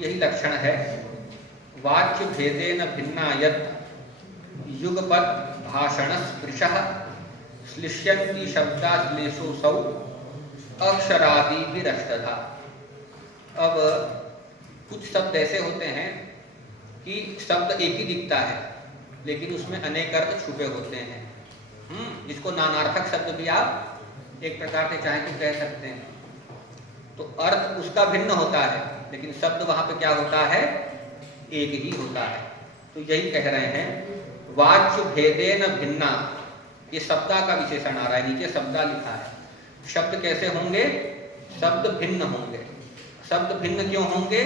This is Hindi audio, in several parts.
यही लक्षण है। वाच्य भेदेन भिन्ना यत् युगपत् भाषण स्पृशः श्लिष्यन्ति शब्दाश्लेषो सौ अक्षरादि भी रष्टधा। अब कुछ शब्द ऐसे होते हैं कि शब्द एक ही दिखता है लेकिन उसमें अनेक अर्थ छुपे होते हैं। जिसको नानार्थक शब्द भी आप एक प्रकार से चाहे तो कह सकते हैं। तो अर्थ उसका भिन्न होता है लेकिन शब्द वहां पे क्या होता है, एक ही होता है। तो यही कह रहे हैं वाच्य भेदेन भिन्ना, ये शब्दा का विशेषण आ रहा है, नीचे शब्दा लिखा है। शब्द कैसे होंगे, शब्द भिन्न होंगे। शब्द भिन्न क्यों होंगे,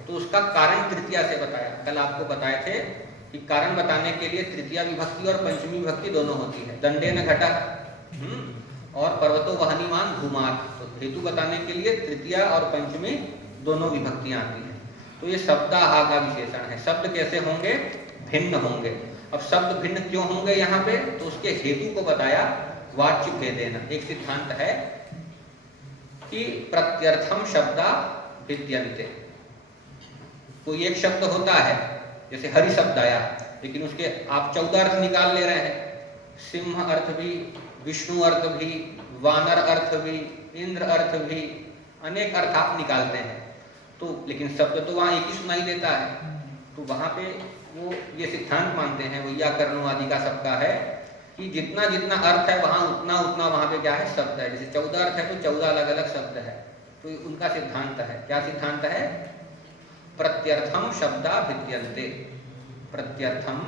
तो उसका कारण तृतीया से बताया। कल आपको बताए थे कि कारण बताने के लिए तृतीया विभक्ति और पंचमी विभक्ति दोनों होती है। दंडेन घटः और पर्वतो वहनीमान धूमात्। तो हेतु बताने के लिए तृतीया और पंचमी दोनों विभक्तियां आती हैं। तो ये शब्दाहा का विशेषण है। शब्द कैसे होंगे, भिन्न होंगे। अब शब्द भिन्न क्यों होंगे यहाँ पे, तो उसके हेतु को बताया वाच्य भेदेन। एक सिद्धांत है कि प्रत्यर्थम शब्दा भिद्यन्ते। कोई एक शब्द होता है, जैसे हरि शब्द आया, लेकिन उसके आप 14 अर्थ निकाल ले रहे हैं। सिंह अर्थ भी, विष्णु अर्थ भी, वानर अर्थ भी, इंद्र अर्थ भी, अनेक अर्थ आप निकालते हैं। तो लेकिन शब्द तो वहाँ एक ही सुनाई देता है। तो वहाँ पे वो ये सिद्धांत मानते हैं, वैयाकरणों आदि का सबका है कि जितना जितना अर्थ है वहाँ उतना उतना वहाँ पे क्या है, शब्द है। जैसे 14 अर्थ है तो 14 अलग अलग शब्द है। तो उनका सिद्धांत है, क्या सिद्धांत है, प्रत्यर्थम शब्दा भिद्यन्ते। प्रत्यर्थम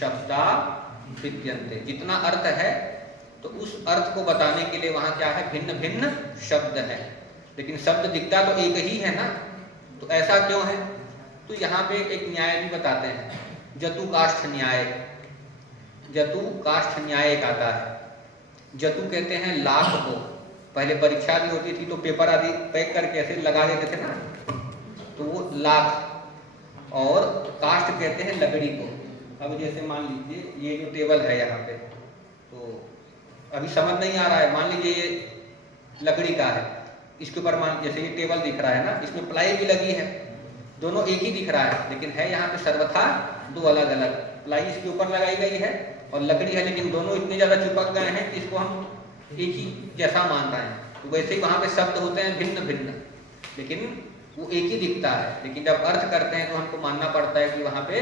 शब्दा भिद्यन्ते, जितना अर्थ है तो उस अर्थ को बताने के लिए वहां क्या है, भिन्न भिन्न शब्द है। लेकिन शब्द दिखता तो एक ही है ना। तो ऐसा क्यों है, तो यहाँ पे एक न्याय भी बताते हैं, जतु काष्ठ न्याय। जतु काष्ठ न्याय एक आता है। जतु कहते हैं लाख को। पहले परीक्षा भी होती थी तो पेपर आदि पैक करके ऐसे लगा देते थे ना, तो वो लाख। और काष्ठ कहते हैं लकड़ी को। अब जैसे मान लीजिए ये जो टेबल है यहाँ पे, तो अभी समझ नहीं आ रहा है, मान लीजिए ये लकड़ी का है, इसके ऊपर मान जैसे ये टेबल दिख रहा है ना, इसमें प्लाई भी लगी है, दोनों एक ही दिख रहा है, लेकिन है यहाँ पे सर्वथा दो अलग अलग। प्लाई इसके ऊपर लगाई गई है और लकड़ी है, लेकिन दोनों इतने ज्यादा चिपक गए हैं कि इसको हम एक ही जैसा मान रहे हैं। तो वैसे ही वहाँ पे शब्द होते हैं भिन्न भिन्न, लेकिन वो एक ही दिखता है। लेकिन जब अर्थ करते हैं तो हमको मानना पड़ता है कि वहाँ पे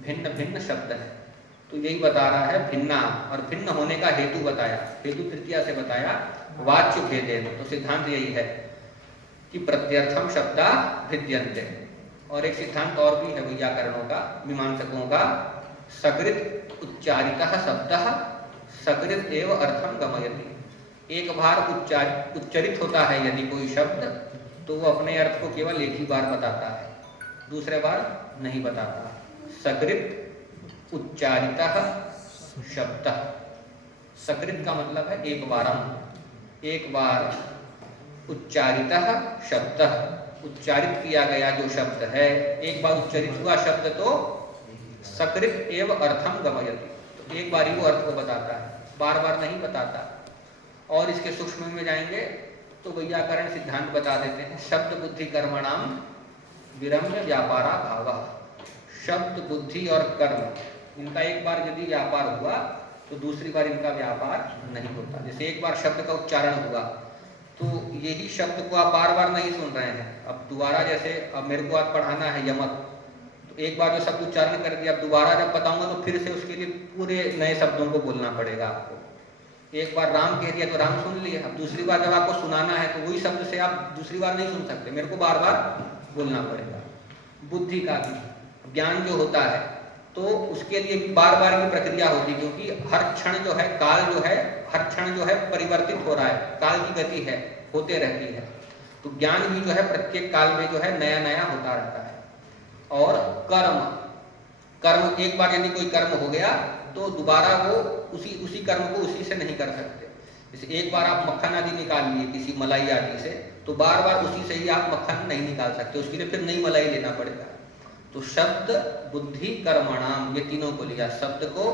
भिन्न भिन्न शब्द है। तो यही बता रहा है भिन्ना, और भिन्न होने का हेतु बताया, हेतु तृतीया से बताया वाच्य भेदेन। तो सिद्धांत यही है कि प्रत्यर्थम शब्दा भिद्यन्ते। और एक सिद्धांत और भी है वैयाकरणों का, मीमांसकों का, सकृत उच्चारितः शब्दः सकृत एव अर्थम गमयति। एक बार उच्चरित होता है यदि कोई शब्द, तो वो अपने अर्थ को केवल एक ही बार बताता है, दूसरे बार नहीं बताता। सकृत उच्चारितः शब्दः, सकृत का मतलब है एक बारम, एक बार उच्चारितः शब्दः, उच्चारित किया गया जो शब्द है, एक बार उच्चरित हुआ शब्द तो सकृत एव अर्थम गमयति, तो एक बार ही वो अर्थ को बताता है, बार बार नहीं बताता। और इसके सूक्ष्म में जाएंगे तो वैयाकरण सिद्धांत बता देते हैं, शब्द बुद्धि कर्मणाम विरम्य व्यापारा भावः। शब्द बुद्धि और कर्म इनका एक बार यदि व्यापार हुआ तो दूसरी बार इनका व्यापार नहीं होता। जैसे एक बार शब्द का उच्चारण हुआ तो यही शब्द को आप बार बार नहीं सुन रहे हैं। अब दोबारा जैसे अब मेरे को आज पढ़ाना है यमक, तो एक बार जो शब्द उच्चारण कर दिया, अब दोबारा जब बताऊंगा तो फिर से उसके लिए पूरे नए शब्दों को बोलना पड़ेगा आपको। एक बार राम कह दिया तो राम सुन लिया, अब दूसरी बार जब आपको सुनाना है तो वही शब्द से आप दूसरी बार नहीं सुन सकते, मेरे को बार बार बोलना पड़ेगा। बुद्धि का भी ज्ञान जो होता है तो उसके लिए भी बार बार की प्रक्रिया होती है, क्योंकि हर क्षण जो है, काल जो है, हर क्षण जो है परिवर्तित हो रहा है, काल की गति है, होते रहती है। तो ज्ञान भी जो है प्रत्येक काल में जो है नया नया होता रहता है। और कर्म, कर्म एक बार यदि कोई कर्म हो गया तो दोबारा वो उसी कर्म को उसी से नहीं कर सकते। जैसे एक बार आप मक्खन आदि निकाल लिए किसी मलाई आदि से, तो बार बार उसी से ही आप मक्खन नहीं निकाल सकते, उसके लिए फिर नई मलाई लेना पड़ेगा। तो शब्द बुद्धि कर्मणाम, ये तीनों को लिया, शब्द को,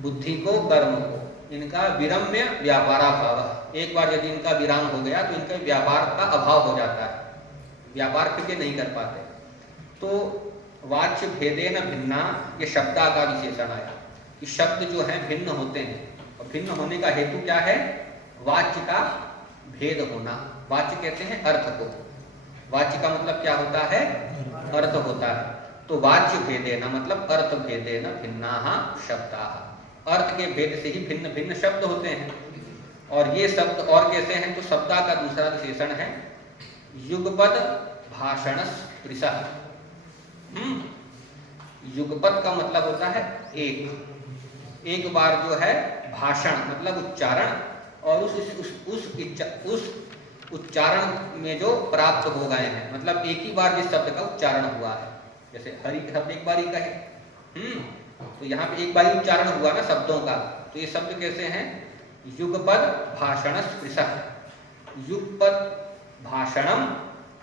बुद्धि को, कर्म को, इनका विरम्य व्यापारा भाव। एक बार यदि इनका विराम हो गया तो इनका व्यापार का अभाव हो जाता है, व्यापार फिर नहीं कर पाते। तो वाच्य भेदेन भिन्ना, ये शब्दा का विशेषण आया कि शब्द जो हैं भिन्न होते हैं, और भिन्न होने का हेतु क्या है? वाच्य का भेद होना। वाच्य कहते हैं अर्थ को, वाच्य का मतलब क्या होता है? अर्थ होता है। तो वाच्य भेदेन मतलब अर्थ भेदेन भिन्नाः शब्दाः, अर्थ के भेद से ही भिन्न भिन्न शब्द होते हैं। और ये शब्द और कैसे हैं? तो शब्दा का दूसरा विशेषण है युगपद भाषणस्पृशः। युगपद का मतलब होता है एक बार जो है भाषण मतलब उच्चारण, और उस उच्चारण में जो प्राप्त हो गए हैं, मतलब एक ही बार जिस शब्द का उच्चारण हुआ है, जैसे हरि शब्द एक बार ही कहे, तो यहाँ पे एक बार ही उच्चारण हुआ ना शब्दों का, तो ये शब्द कैसे हैं? युगपद भाषणस्पृशः, युगपद भाषणम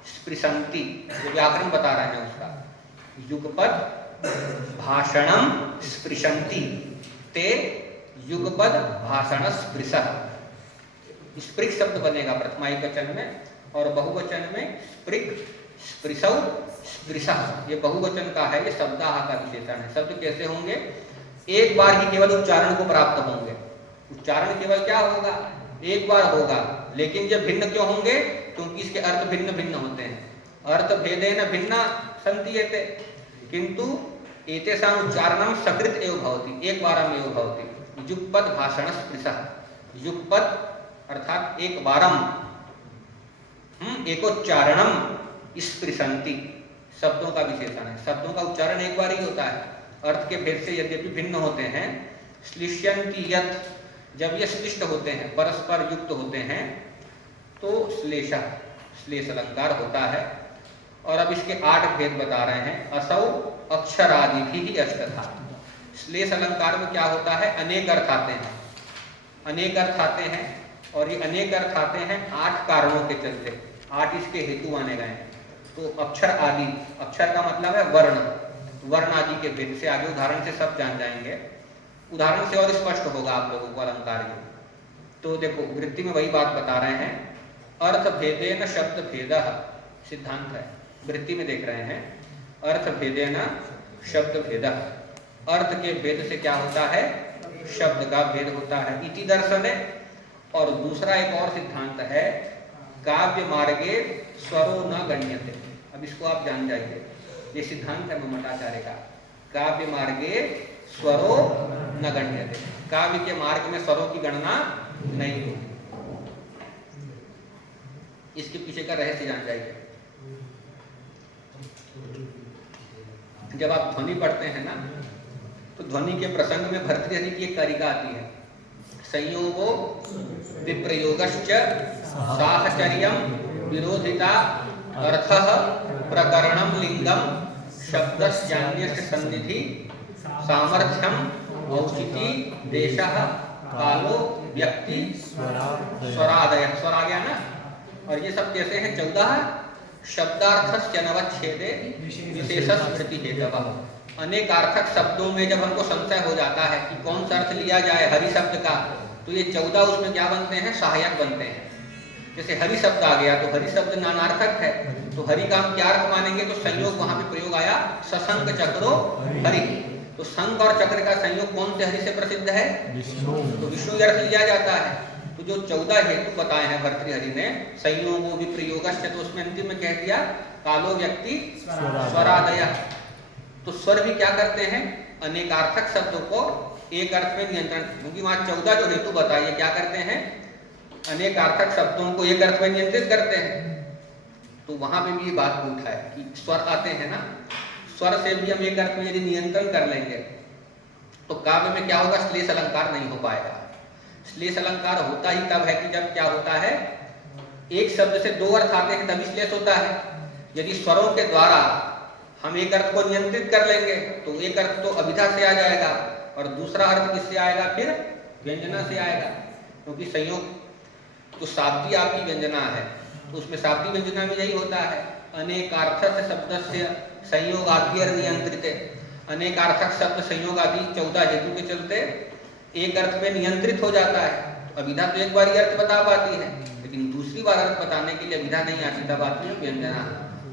स्पृशन्ति, जो व्याकरण बता रहे हैं उसका, युगपद भाषणम स्पृशन्ति ते युगपद भाषणस्पृशः। स्पृक शब्द बनेगा प्रथमा एकवचन में, और बहुवचन में स्पृक स्पृशौ स्पृशः, ये बहुवचन का है, ये शब्दाः का विशेषण है। शब्द कैसे होंगे? एक बार ही केवल उच्चारण को प्राप्त होंगे। उच्चारण केवल क्या होगा? एक बार होगा, लेकिन ये भिन्न क्यों होंगे? क्योंकि इसके अर्थ भिन्न भिन्न होते हैं। अर्थ भेदेन भिन्ना सन्ति एते, किंतु एतेषां उच्चारणं सकृत एव भवति, एक बारम एव भवति। युगपद भाषणस्पृशः, युगपद अर्थात एक बारम, एकोच्चारणम स्पृशन्ति, शब्दों का विशेषण है। शब्दों का उच्चारण एक बार ही होता है, अर्थ के भेद से यद्यपि भिन्न होते हैं। श्लिष्यन्ति यत्, जब ये श्लिष्ट होते हैं, परस्पर युक्त होते हैं, तो श्लेषः, श्लेष अलंकार होता है। और अब इसके 8 भेद बता रहे हैं। असौ अक्षरादिभिः अष्टधा, श्लेष अलंकार में क्या होता है? अनेक अर्थ आते हैं, अनेक अर्थ आते हैं, और ये अनेक अर्थ आते हैं 8 कारणों के चलते, 8 इसके हेतु माने गए हैं। तो अक्षर आदि, अक्षर का मतलब है वर्ण, वर्ण आदि के भेद से आगे उदाहरण से सब जान जाएंगे, उदाहरण से और स्पष्ट होगा आप लोगों को अलंकार ये। तो देखो वृत्ति में वही बात बता रहे हैं, अर्थ भेदेन शब्द भेदः, सिद्धांत है, वृत्ति में देख रहे हैं, अर्थ भेदेन शब्द भेदः, अर्थ के भेद से क्या होता है? शब्द का भेद होता है, इति दर्शने। और दूसरा एक और सिद्धांत है, काव्य मार्गे स्वरो न गण्यते। अब इसको आप जान जाइए, ये सिद्धांत है मम्मटाचार्य का, काव्य मार्गे स्वरो न गण्यते, काव्य के मार्ग में स्वरों की गणना नहीं होगी। इसके पीछे का रहस्य जान जाइए। जब आप ध्वनि पढ़ते हैं ना, तो ध्वनि के प्रसंग में भर्तृहरि की एक कारिका आती है, संयोगो विप्रयोगश्च साहचर्यम विरोधिता अर्थः प्रकरणम लिंगम शब्दस्यान्यस्य सन्निधि सामर्थ्यम औचिति देशः कालो व्यक्ति स्वरादय, स्वर आ गया ना। और ये सब कैसे हैं? 14 शब्दार्थस्य नवच्छेदे विशेषः स्मृति हेतवः। अनेकार्थक शब्दों में जब हमको संशय हो जाता है कि कौन सा अर्थ लिया जाए हरि शब्द का, तो ये 14 उसमें क्या बनते हैं? सहायक बनते हैं। जैसे हरि शब्द आ गया, तो हरि शब्द नानार्थक है, तो हरि का हम क्या अर्थ मानेंगे? तो संयोग वहां पे प्रयोग आया, सशंक चक्रो हरि। तो शंख और चक्र का संयोग कौन से हरि से प्रसिद्ध है? तो विष्णु अर्थ लिया जाता है। तो जो 14 हेतु बताए हैं भर्तृहरि ने, संयोगो विप्रयोगश्च, तो उसमें अंतिम में कह दिया कालो व्यक्ति स्वरादय। तो स्वर भी क्या करते हैं? अनेकार्थक शब्दों को एक अर्थ में नियंत्रण, क्योंकि वहां 14 जो हेतु बताइए क्या करते हैं? अनेकार्थक शब्दों को एक अर्थ में नियंत्रित करते हैं। तो वहां पे भी ये बात उठा है कि स्वर आते हैं ना, स्वर से भी हम एक अर्थ में यदि नियंत्रण कर लेंगे, तो काव्य में क्या होगा? श्लेष अलंकार नहीं हो पाएगा। श्लेष अलंकार होता ही तब है कि जब क्या होता है? एक शब्द से 2 अर्थ आते हैं, तभी श्लेष होता है। यदि स्वरों के द्वारा हम एक अर्थ को नियंत्रित कर लेंगे, तो एक अर्थ तो अभिधा से आ जाएगा, और दूसरा अर्थ किससे आएगा? फिर व्यंजना से आएगा, क्योंकि संयोग तो शाब्दी आपकी व्यंजना है, तो उसमें शाब्दी व्यंजना में यही होता है। अनेकार्थक शब्दस्य संयोगाद्य नियंत्रित, अनेकार्थक शब्द संयोग आदि 14 हेतु के चलते एक अर्थ में नियंत्रित हो जाता है। अभिधा तो एक बार ही अर्थ बता पाती है, लेकिन दूसरी बार अर्थ बताने के लिए अभिधा नहीं आती, तब आती है व्यंजना।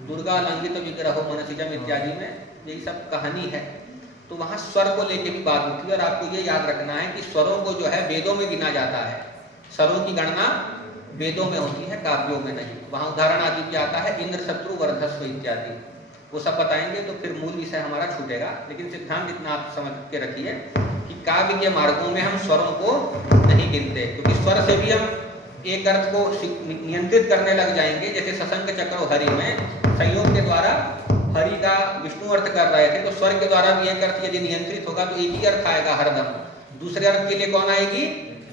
दुर्गा लंघित विग्रहो मनसिजम इत्यादि में यही सब कहानी है। तो वहाँ स्वर को लेके भी बात होती है और आपको ये याद रखना है कि स्वरों को जो है वेदों में गिना जाता है, स्वरों की गणना वेदों में होती है, काव्यों में नहीं। वहाँ उदाहरण आदि भी आता है इंद्र शत्रु वर्धस्व इत्यादि, वो सब बताएंगे तो फिर मूल विषय हमारा छूटेगा। लेकिन सिद्धांत इतना आप समझ के रखिए कि काव्य के मार्गों में हम स्वरों को नहीं गिनते, क्योंकि स्वर से भी हम एक अर्थ को नियंत्रित करने लग जाएंगे। जैसे सशंक चक्र हरि में संयोग के द्वारा हरि का विष्णु अर्थ कर रहे थे, तो स्वर के द्वारा भी एक अर्थ यदि नियंत्रित होगा तो एक ही अर्थ आएगा हरदम, दूसरे अर्थ के लिए कौन आएगी?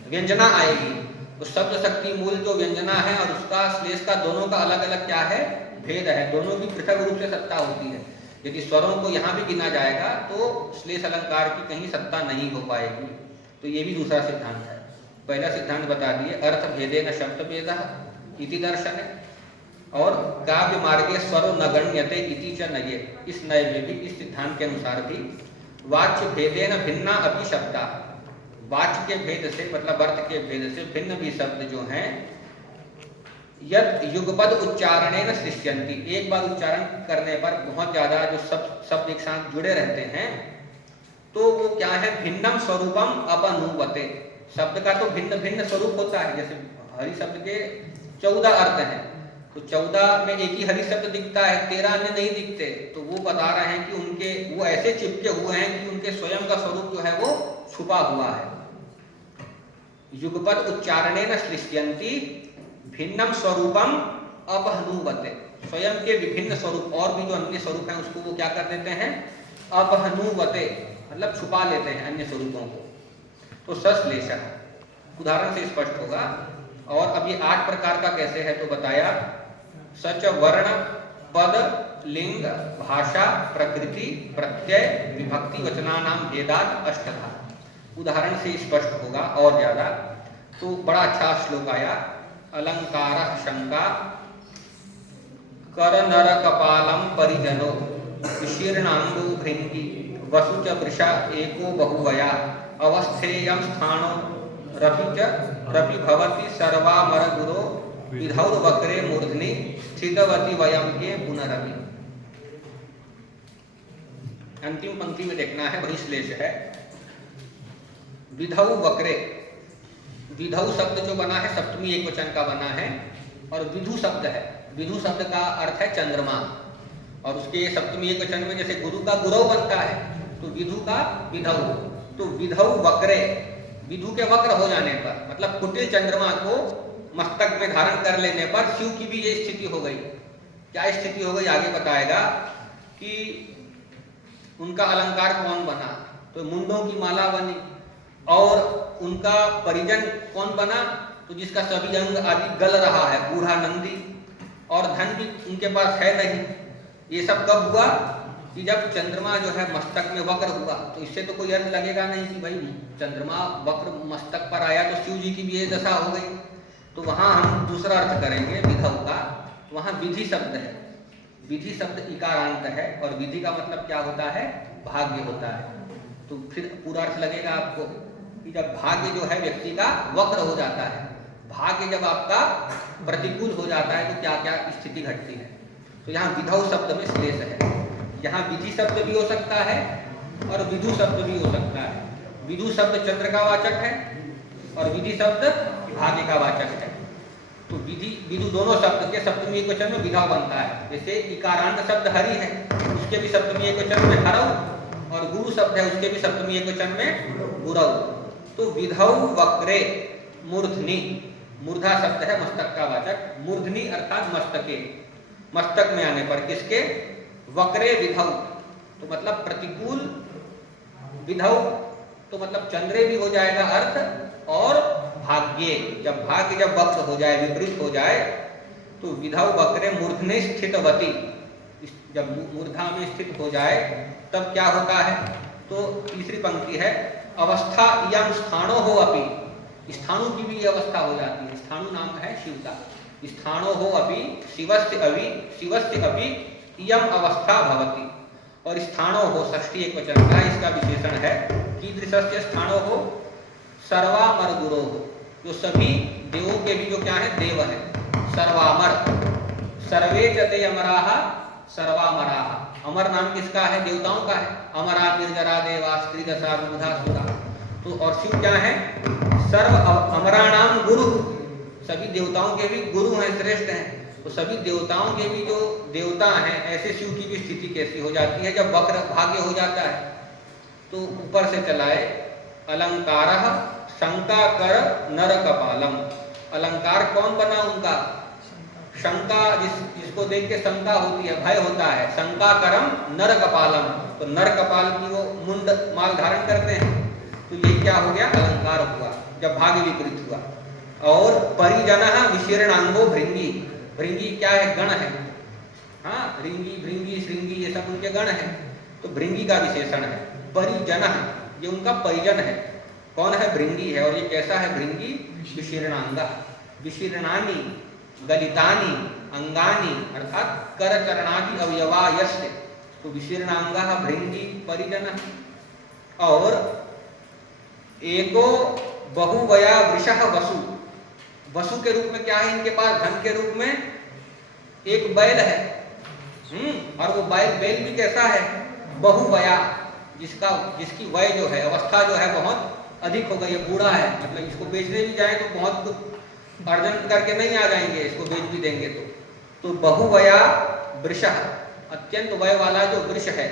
व्यंजना आएगी। तो शब्द शक्ति मूल जो व्यंजना है और उसका श्लेष का दोनों का अलग अलग क्या है? भेद है, दोनों की पृथक रूप से सत्ता होती है। यदि स्वरों को यहाँ भी गिना जाएगा तो श्लेष अलंकार की कहीं सत्ता नहीं हो पाएगी। तो ये भी दूसरा सिद्धांत है। पहला सिद्धांत बता दिए, अर्थ भेदे न शब्द भेदः इति दर्शन है, और काव्य मार्गे स्वरो न गण्यते इति च नये, इस नये में भी इस सिद्धांत के अनुसार भी वाच्य भेदे न भिन्ना अपि शब्दा, वाच्य के भेद से मतलब अर्थ के भेद से भिन्न भी शब्द जो हैं यद युगपद उच्चारणे न सृष्यन्ति, एक बार उच्चारण करने पर बहुत ज्यादा जो शब्द एक साथ जुड़े रहते हैं तो वो क्या है? भिन्नम स्वरूपम अपनुवते, शब्द का तो भिन्न भिन्न स्वरूप होता है। जैसे हरि शब्द के 14 अर्थ हैं, तो 14 में एक ही हरि शब्द दिखता है, 13 अन्य नहीं दिखते। तो वो बता रहे हैं कि उनके वो ऐसे चिपके हुए हैं कि उनके स्वयं का स्वरूप जो है वो छुपा हुआ है। युगपद उच्चारणे न सृष्यन्ति भिन्नम स्वरूपम अपहनुवते, स्वयं के विभिन्न स्वरूप और भी जो अन्य स्वरूप हैं उसको वो क्या कर देते हैं? अपहनुवते, मतलब छुपा लेते हैं अन्य स्वरूपों को। तो सश्लेष उदाहरण से स्पष्ट होगा। और अब ये 8 प्रकार का कैसे है तो बताया, सच वर्ण पद लिंग भाषा प्रकृति प्रत्यय विभक्ति वचनानाम भेदात अष्टधा, उदाहरण से स्पष्ट होगा और ज्यादा। तो बड़ा अच्छा श्लोक आया, अलंकार शंका कर नर कपालम परिजनो शीर्णांगो भृंगी वसु च वृषा एको बहुवया अवस्थेयं स्थानो रपि च रपि भवति सर्वामर गुरो विधौर वक्रे मूर्धनि स्थितवती वयम के पुनरपि। अंतिम पंक्ति में देखना है, वही श्लेष है। विधौ वक्रे, विधौ शब्द जो बना है सप्तमी एक वचन का बना है, और विधु शब्द है, विधु शब्द का अर्थ है चंद्रमा, और उसके सप्तमी एक वचन में जैसे गुरु का गुरव बनता है तो विधु का विधौ। तो विधौ वक्रे, विधु के वक्र हो जाने पर मतलब कुटिल चंद्रमा को मस्तक में धारण कर लेने पर शिव की भी ये स्थिति हो गई। क्या स्थिति हो गई आगे बताएगा कि उनका अलंकार कौन बना, तो मुंडों की माला बनी, और उनका परिजन कौन बना, तो जिसका सभी अंग आदि गल रहा है, बूढ़ा नंदी, और धन भी उनके पास है नहीं। ये सब कब हुआ कि जब चंद्रमा जो है मस्तक में वक्र हुआ। तो इससे तो कोई अर्थ लगेगा नहीं कि भाई चंद्रमा वक्र मस्तक पर आया तो शिव जी की भी ये दशा हो गई। तो वहां हम दूसरा अर्थ करेंगे विधौ का। तो वहां विधि शब्द है, विधि शब्द इकारांत है, और विधि का मतलब क्या होता है? भाग्य होता है। तो फिर पूरा अर्थ लगेगा आपको कि जब भाग्य जो है व्यक्ति का वक्र हो जाता है, भाग्य जब आपका प्रतिकूल हो जाता है तो क्या क्या स्थिति घटती है। तो यहाँ विधौ शब्द में श्लेष है। यहाँ विधि शब्द भी हो सकता है और विधु शब्द भी हो सकता है। विधु शब्द चंद्र का वाचक है और विधि शब्द भाग्य का वाचक है। तो विधि विधु दोनों शब्द के सप्तमी एक वचन में विधा बनता है। जैसे इकारांत शब्द हरि है, उसके भी सप्तमी एक वचन में हरौ, और गुरु शब्द है उसके भी सप्तमी एक वचन में गुरौ। तो विधौ वक्रे मूर्धनि, मूर्धा शब्द है मस्तक का वाचक, मूर्धनि अर्थात मस्तके, मस्तक में आने पर किसके? वक्रे विधौ, तो मतलब प्रतिकूल, विधौ तो मतलब चंद्रे भी हो जाएगा अर्थ, और भाग्ये, जब भाग्य जब वक्र हो जाए, विपरीत हो जाए, तो विधौ वक्रे मूर्धने स्थितवती, जब मूर्धा में स्थित हो जाए तब क्या होता है? तो तीसरी पंक्ति है, अवस्था यम स्थानो हो अपि, स्थानु की भी अवस्था हो जाती है। स्थानु नाम है शिव का। स्थानो हो अपि शिवस्य अपि इयम अवस्था भवति, और स्थानो हो षष्ठी एक वचन का इसका विशेषण है। कीदृशस्य स्थानो हो? सर्वामर गुरो हो, जो सभी देवों के भी जो क्या है? देव है। सर्वामर, सर्वे च ते अमराः सर्वामराः। अमर नाम किसका है? देवताओं का है। अमरा निर्जरा देवा स्त्री दशा विबुधा सुरा। तो और शिव क्या है? सर्व अमराणाम गुरु, सभी देवताओं के भी गुरु हैं, श्रेष्ठ हैं। तो सभी देवताओं के भी जो देवता हैं, ऐसे शिव की भी स्थिति कैसी हो जाती है जब वक्र भाग्य हो जाता है? तो ऊपर से चलाए अलंकारः शंकाकर नर कपालम। अलंकार कौन बना उनका? शंका, जिसको देख के शंका होती है, भय होता है। शंकाकरम नर कपालम, तो नर कपाल की वो मुंड माल धारण करते हैं। तो ये क्या हो गया? अलंकार हुआ जब भाग्य विपरीत हुआ। और परिजनः विशीर्णांगो भृंगी। भृंगी क्या है? गण है। हाँ, भृंगी भृंगी श्रृंगी ये सब उनके गण है। तो भृंगी का विशेषण है। परिजनः, ये उनका परिजन है। कौन है? भृंगी है। और ये कैसा है भृंगी? विशीर्णांगा। विशीर्णानि गलितानि अंगानि, अर्थात कर चरणादि अवयवा यस्य। तो विशीर्णांगा भृंगी परिजन। और एको बहुवया वृषः वसु। वसु के रूप में क्या है इनके पास? धन के रूप में एक बैल है। और वो बैल भी कैसा है? बहुवया, जिसकी वय जो है, अवस्था जो है बहुत अधिक हो गई है, बूढ़ा है। मतलब इसको बेचने भी जाए तो बहुत कुछ अर्जन करके नहीं आ जाएंगे, इसको बेच भी देंगे तो बहुवया वृषः, अत्यंत वय वाला जो वृष है,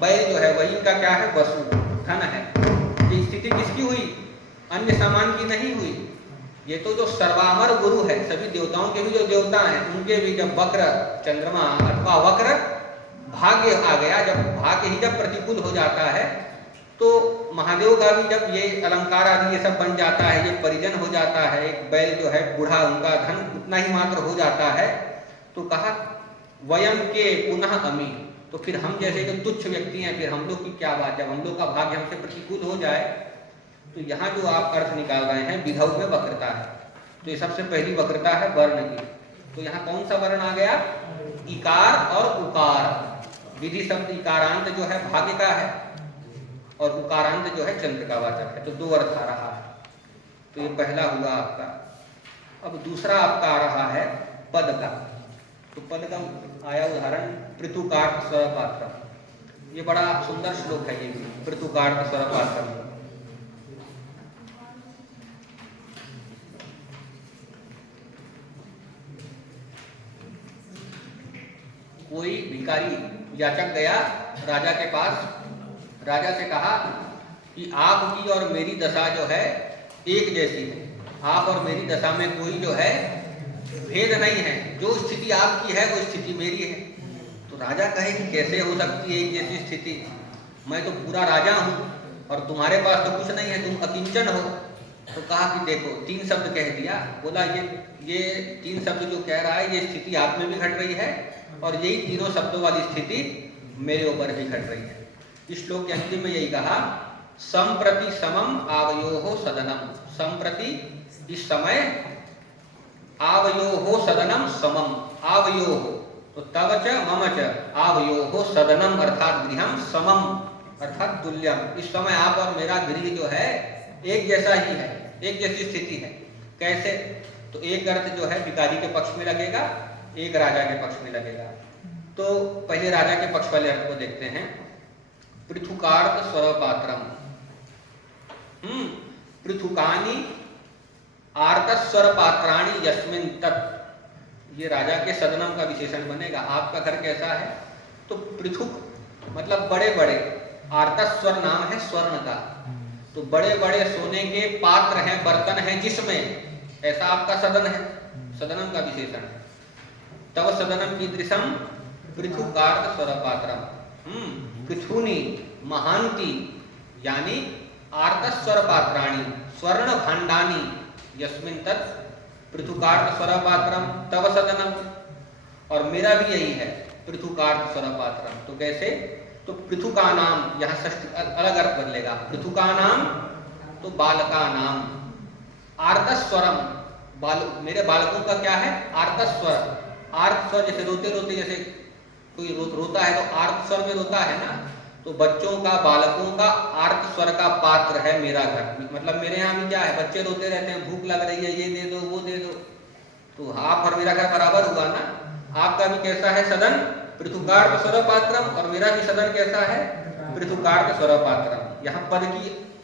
बैल जो है, वही का क्या है? वसु, धन है। ये स्थिति किसकी हुई? अन्य सामान की नहीं हुई। ये तो जो सर्वामर गुरु है, सभी देवताओं के भी जो देवता हैं, उनके भी जब वक्र चंद्रमा अथवा वक्र भाग्य आ गया, जब भाग्य ही जब प्रतिकूल हो जाता है, तो महादेव का भी जब ये अलंकार आदि ये सब बन जाता है, ये परिजन हो जाता है, एक बैल जो है बूढ़ा, उनका धन उतना ही मात्र हो जाता है। तो कहा वयम के पुनः अमी, तो फिर हम जैसे जो तुच्छ व्यक्ति हैं, फिर हम लोग की क्या बात? जब हम लोग का भाग्य हमसे प्रतिकूल हो जाए, तो यहाँ जो आप अर्थ निकाल रहे हैं विधौ में वक्रता है। तो ये सबसे पहली वक्रता है वर्ण की। तो यहाँ कौन सा वर्ण आ गया? इकार और उकार। विधि शब्द इकारांत जो है भाग्य का है, और उकारांत जो है चंद्र का वाचक है। तो दो अर्थ आ रहा है। तो ये पहला हुआ आपका। अब दूसरा आपका आ रहा है पद का। तो पद का आया उदाहरण पृथुकार्त स्वरपात्रम। ये बड़ा सुंदर श्लोक है ये भी, पृथुकार्त स्वरपात्रम। कोई भिखारी याचक गया राजा के पास, राजा से कहा कि आपकी और मेरी दशा जो है एक जैसी है, आप और मेरी दशा में कोई जो है भेद नहीं है, जो स्थिति आपकी है वो स्थिति मेरी है। तो राजा कहे कि कैसे हो सकती है एक जैसी स्थिति? मैं तो पूरा राजा हूँ और तुम्हारे पास तो कुछ नहीं है, तुम अकिंचन हो। तो कहा कि देखो, तीन शब्द कह दिया। बोला ये तीन शब्द जो कह रहा है, ये स्थिति आप में भी घट रही है, और यही तीनों शब्दों वाली स्थिति मेरे ऊपर भी घट रही है। इस श्लोक के अंतिम में यही कहा, संप्रति समम आवयोः सदनम। संप्रति, इस समय, आवयोः सदनम समम, आवयोः, तो तव च मम च आवयोः सदनम अर्थात गृहम समम अर्थात तुल्यम। इस समय आप और मेरा गृह जो है एक जैसा ही है, एक जैसी स्थिति है। कैसे? तो एक अर्थ जो है भिखारी के पक्ष में लगेगा, एक राजा के पक्ष में लगेगा। तो पहले राजा के पक्ष वाले अर्थ को देखते हैं। पृथुकार्त स्वरपात्रम, पृथुकानि आर्तस्वर पात्राणी यस्मिन् तत्। ये राजा के सदनम का विशेषण बनेगा। आपका घर कैसा है? तो पृथुक मतलब बड़े बड़े, आर्तस्वर नाम है स्वर्ण का, तो बड़े बड़े सोने के पात्र हैं, बर्तन हैं जिसमें, ऐसा आपका सदन है, सदनम का विशेषण है। तव सदनम कीदृशम पृथुकार्त स्वरपात्रम। पृथुनि महांति यानी आर्तस्वर पात्राणी स्वर्ण भांडानी यस्मिन् तत् पृथुकार्त स्वरपात्रम तव सदनम। और मेरा भी यही है, पृथुकार्त स्वरपात्रम। तो कैसे? तो पृथु का नाम, यहाँ षष्ठी अलग अर्थ बदलेगा। पृथु का नाम तो बालका नाम, आर्तस्वरम मेरे बालकों का क्या है? आर्तस्वर। आर्त स्वर जैसे रोते रोते, जैसे कोई रोता है तो आर्त स्वर में रोता है ना, तो बच्चों का, बालकों का आर्त स्वर का पात्र है मेरा घर। मतलब मेरे यहाँ भी क्या है, बच्चे रोते रहते हैं, भूख लग रही है, ये दे दो वो दे दो, तो आप और मेरा घर बराबर हुआ ना। आपका भी कैसा है सदन? पृथुकार्ध स्वरपात्रम, और मेरा भी सदन कैसा है? पृथुकार्ध स्वरपात्रम। यहाँ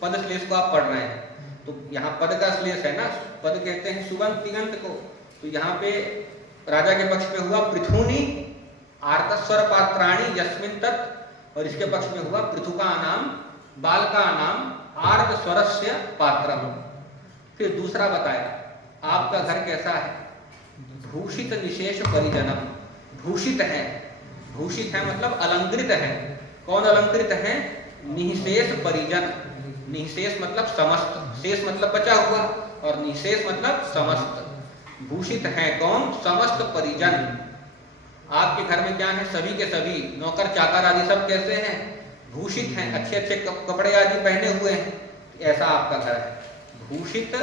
पद श्लेष को आप पढ़ रहे हैं, तो यहाँ पद का श्लेष है ना, पद कहते हैं सुबंत तिगंत को। तो यहाँ पे राजा के पक्ष में हुआ पृथुनी आर्तस्वर पात्राणी यस्मिन तत्, और इसके पक्ष में हुआ पृथुका नाम बालका नाम आर्त स्वरस्य पात्रम। फिर दूसरा बताया आपका घर कैसा है? भूषित निशेष परिजनम। भूषित है, भूषित है मतलब अलंकृत है। कौन अलंकृत है? निशेष परिजन। निशेष मतलब समस्त, शेष मतलब बचा हुआ, और निशेष मतलब समस्त। भूषित है कौन? समस्त परिजन। आपके घर में क्या है? सभी के सभी नौकर चाकर आदि सब कैसे हैं? भूषित हैं, अच्छे अच्छे कपड़े आदि पहने हुए हैं। ऐसा आपका घर है। भूषित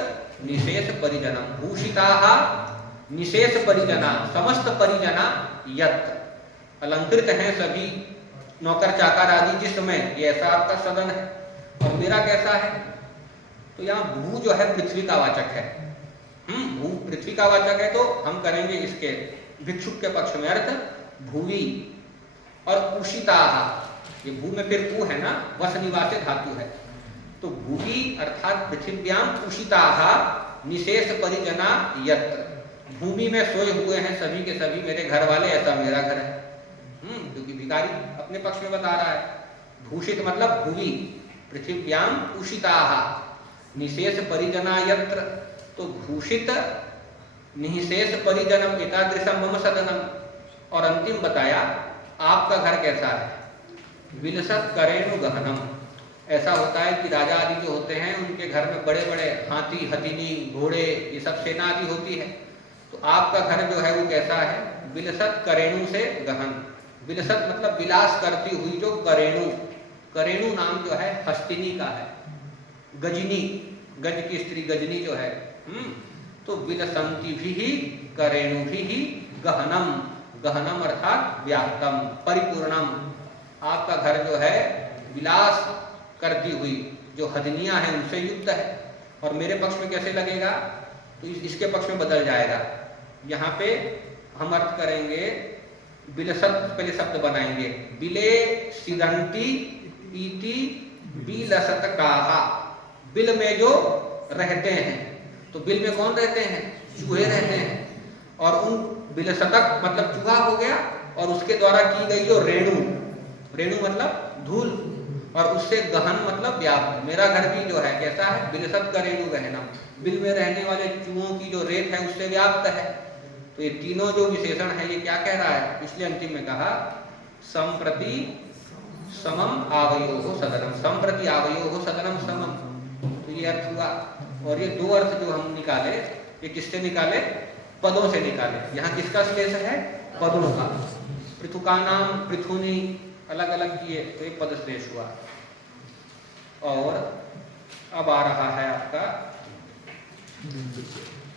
निशेष परिजना, भूषिताः निशेष परिजना, समस्त परिजना यत्, अलंकृत हैं सभी नौकर चाकर आदि जिसमें, ये ऐसा आपका सदन है। और मेरा कैसा है? तो यहाँ भू जो है पृथ्वी का वाचक है। भू पृथ्वी का वाचक है, तो हम करेंगे इसके भिक्षुक के पक्ष में अर्थ भूवि। और उषिताः, ये भू में फिर ऊ है ना, वस निवासे धातु है, तो भूवि अर्थात पृथिव्याम उषिताः निशेष परिजना यत्र, भूमि में सोए हुए हैं सभी के सभी मेरे घर वाले, ऐसा मेरा घर है। क्योंकि भिखारी अपने पक्ष में बता रहा है। भूषित मतलब भूवि, पृथिव्याम उषिताः निशेष परिजना यत्र, तो भूषित निशेष परिजनम एतादृशम मम सदनम। और अंतिम बताया आपका घर कैसा है? विलसत करेणु गहनम। ऐसा होता है कि राजा आदि जो होते हैं उनके घर में बड़े बड़े हाथी हथिनी घोड़े ये सब सेना आदि होती है, तो आपका घर जो है वो कैसा है? विलसत करेणु से गहन। विलसत मतलब विलास करती हुई जो करेणु, करेणु नाम जो है हस्तिनी का है, गजनी, गज की स्त्री गजनी जो है। तो विलसंति भी करेणु भी गहनम, गहनम अर्थात व्याप्तम परिपूर्णम। आपका घर जो है विलास करती हुई जो हदनियां हैं उनसे युक्त है। और मेरे पक्ष में कैसे लगेगा? तो इसके पक्ष में बदल जाएगा। यहाँ पे हम अर्थ करेंगे बिलसत, पहले शब्द बनाएंगे बिले सिदंती इति बिलसतकाहा। बिल में जो रहते हैं, तो बिल में कौन रहते हैं? चूहे रहते हैं। और उन बिलसतक मतलब चूहा हो गया, और उसके द्वारा की गई जो रेणु, रेणु मतलब धूल, और उससे गहन मतलब व्याप्त। मेरा घर भी जो है कैसा है? बिलसत करेणु गहनम, बिल में रहने वाले चूहों की जो रेत है उससे व्याप्त है। तो ये तीनों जो विशेषण है ये क्या कह रहा है? इसलिए अंतिम में कहा संप्रति समम आवयोः सदनम, संप्रति आवयोः सदनम समम। तो ये अर्थ हुआ। और ये दो अर्थ जो हम निकाले, ये किससे निकाले? पदों से निकाले। यहाँ किसका श्लेष है? पदों का। पृथुका नाम पृथुनी अलग अलग किए, तो एक पद श्लेष हुआ। और अब आ रहा है आपका